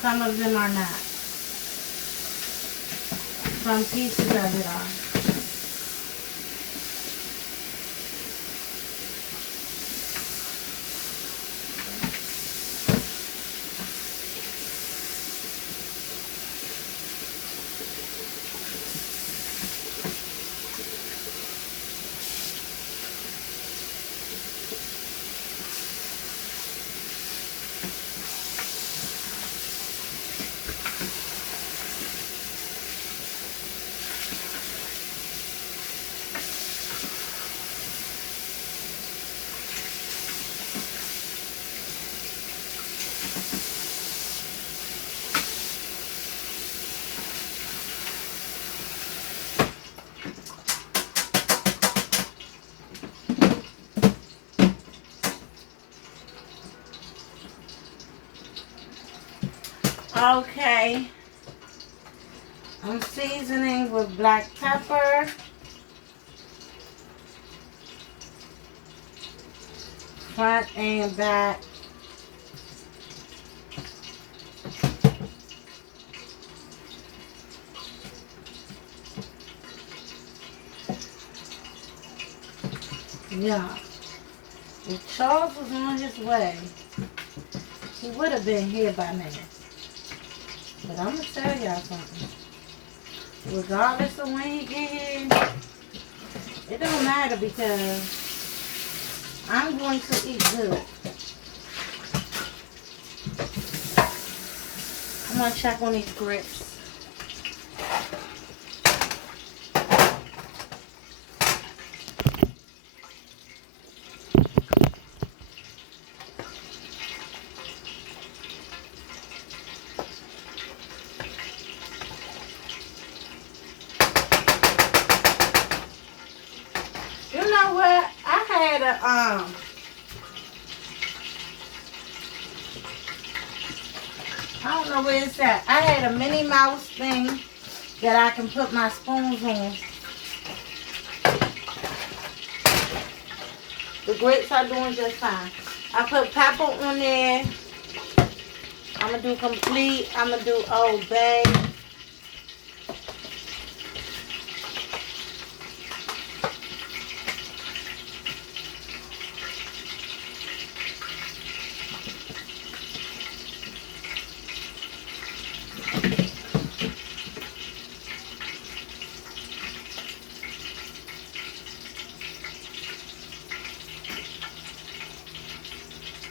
Some of them are not. Some pieces of it are. Okay. I'm seasoning with black pepper, front and back. Yeah. If Charles was on his way, he would have been here by now. But I'm going to tell y'all something. Regardless of when he get here, it don't matter because I'm going to eat good. I'm going to check on these grits. You know what? I had a I don't know where it's at. I had a Minnie Mouse thing that I can put my spoons on. The grits are doing just fine. I put pepper on there. I'm going to do complete. I'm going to do Old Bay.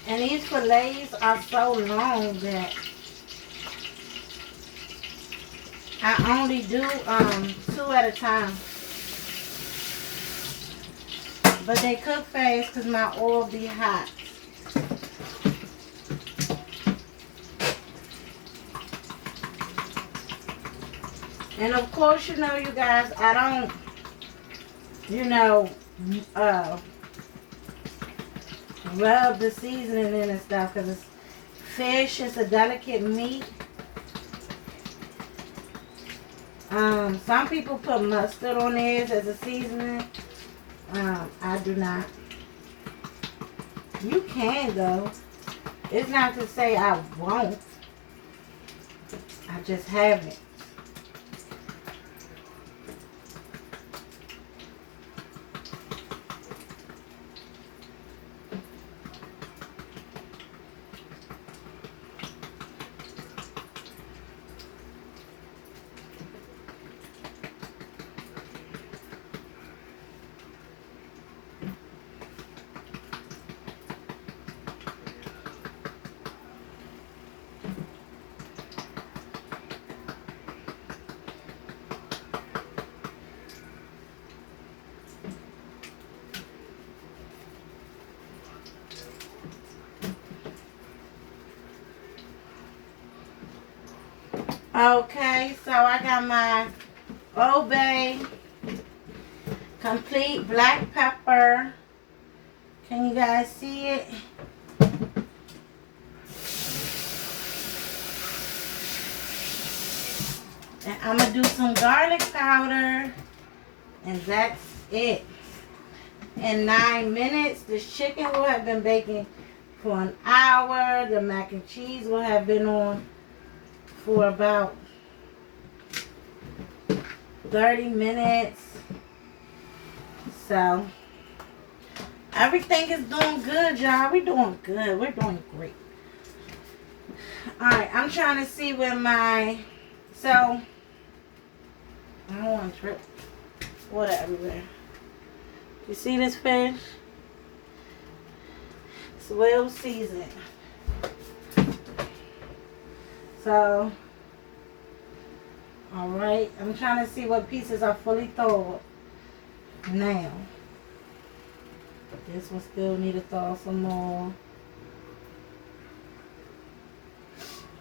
And these fillets are so long that I only do 2 at a time. But they cook fast because my oil be hot. And of course, you know, you guys, I don't, you know, rub the seasoning in and stuff because fish is a delicate meat. Some people put mustard on theirs as a seasoning. I do not. You can though. It's not to say I won't. I just haven't. Okay, so I got my Old Bay complete black pepper. Can you guys see it? And I'm going to do some garlic powder. And that's it. In 9 minutes, this chicken will have been baking for an hour. The mac and cheese will have been on for about 30 minutes. So, everything is doing good, y'all. We're doing good. We're doing great. Alright, I'm trying to see where my... So, I don't want to trip water everywhere. You see this fish? It's well seasoned. So, alright, I'm trying to see what pieces are fully thawed now. This one still need to thaw some more.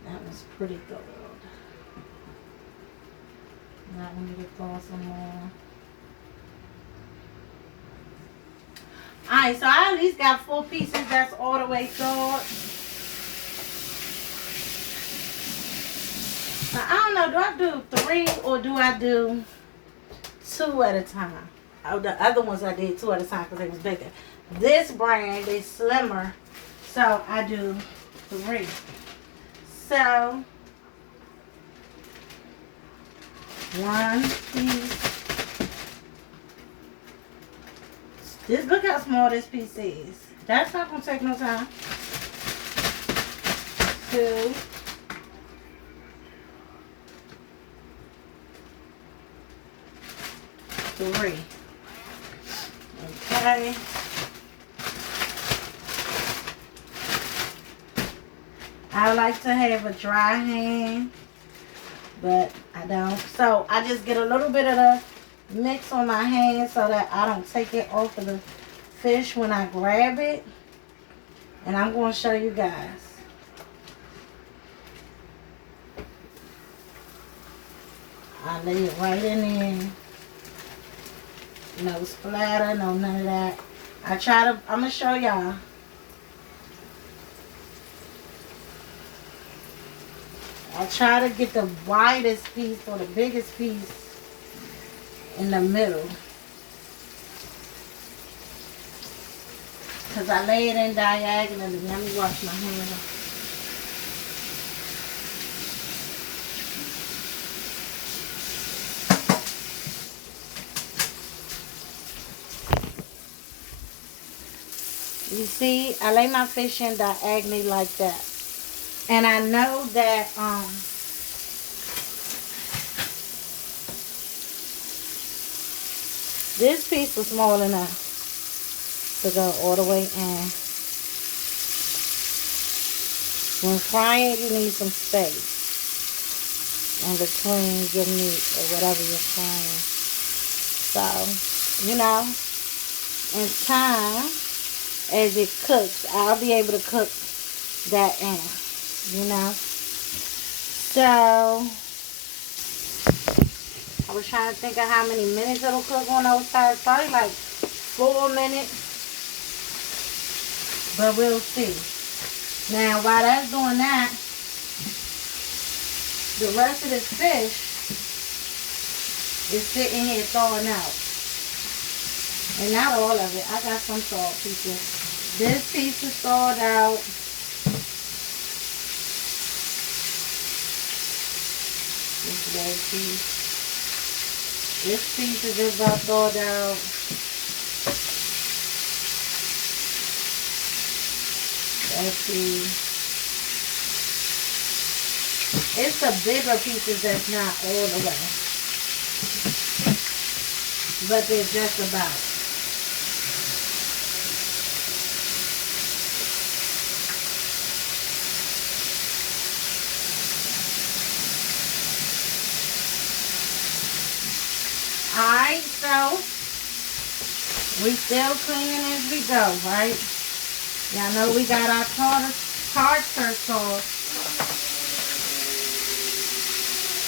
That was pretty thawed. That one need to thaw some more. Alright, so I at least got 4 pieces that's all the way thawed. Now, I don't know, do I do 3 or do I do 2 at a time? Oh, the other ones I did 2 at a time because they was bigger. This brand is slimmer, so I do 3. So, 1 piece. This, look how small this piece is. That's not gonna take no time. 2. 3. Okay. I like to have a dry hand, but I don't. So I just get a little bit of the mix on my hand so that I don't take it off of the fish when I grab it. And I'm going to show you guys. I lay it right in there. No splatter, no none of that. I'm going to show y'all. I try to get the widest piece or the biggest piece in the middle. Because I lay it in diagonally. Let me wash my hands. You see, I lay my fish in diagonally like that. And I know that this piece was small enough to go all the way in. When frying, you need some space in between your meat or whatever you're frying. So, you know, in time, as it cooks, I'll be able to cook that in, you know. So, I was trying to think of how many minutes it'll cook on those sides. Probably like 4 minutes. But we'll see. Now, while that's doing that, the rest of this fish is sitting here thawing out. And not all of it. I got some thawed pieces. This piece is thawed out. This red piece. This piece is just about thawed out. That piece. It's the bigger pieces that's not all the way. But they're just about. Alright, so we still cleaning as we go, right? Y'all know we got our tartar sauce.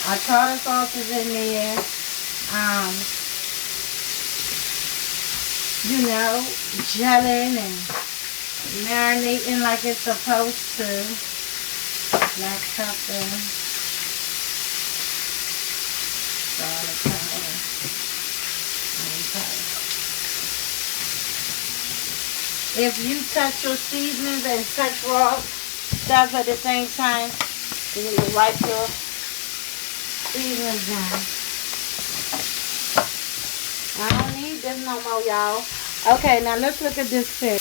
Our tartar sauce is in there. You know, gelling and marinating like it's supposed to. Black pepper. Garlic powder. Okay. If you touch your seasonings and touch raw stuff at the same time, you need to wipe your seasonings down. I don't need this no more, y'all. Okay, now let's look at this fish.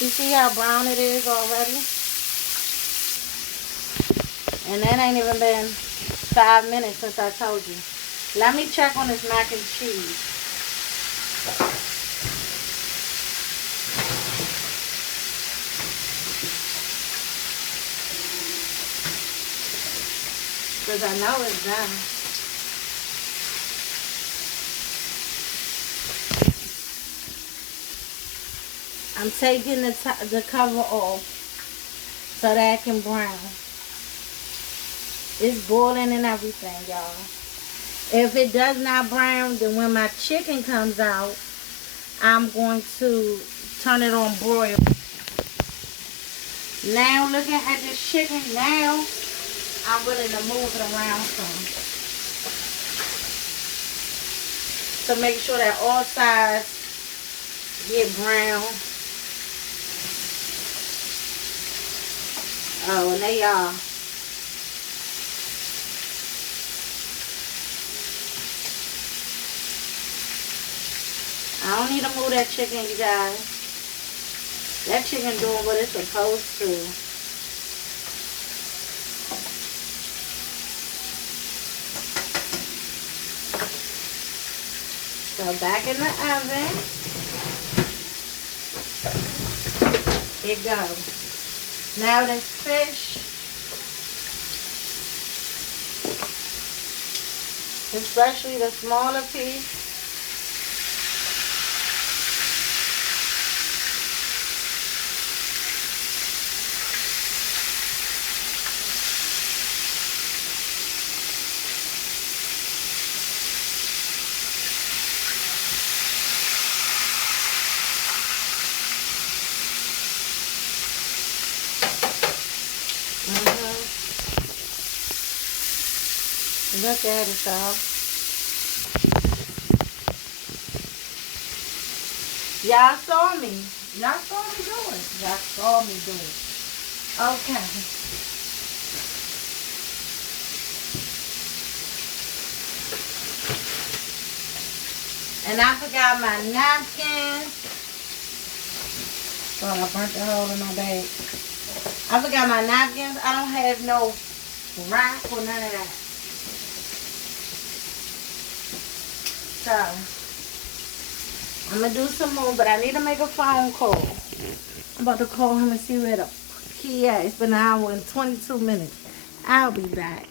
You see how brown it is already? And that ain't even been 5 minutes since I told you. Let me check on this mac and cheese. Because I know it's done. I'm taking the cover off so that it can brown. It's boiling and everything, y'all. If it does not brown, then when my chicken comes out, I'm going to turn it on broil. Now, looking at this chicken now, I'm willing to move it around some to make sure that all sides get brown. Oh, and they are. I don't need to move that chicken, you guys. That chicken doing what it's supposed to. So back in the oven. It goes. Now this fish, especially the smaller piece, look at it, y'all. Y'all saw me. Y'all saw me do it. Y'all saw me do it. Okay. And I forgot my napkins. Oh, I burnt the hole in my bag. I forgot my napkins. I don't have no wrap or none of that. So, I'm going to do some more, but I need to make a phone call. I'm about to call him and see where the key is. It's been an hour and 22 minutes. I'll be back.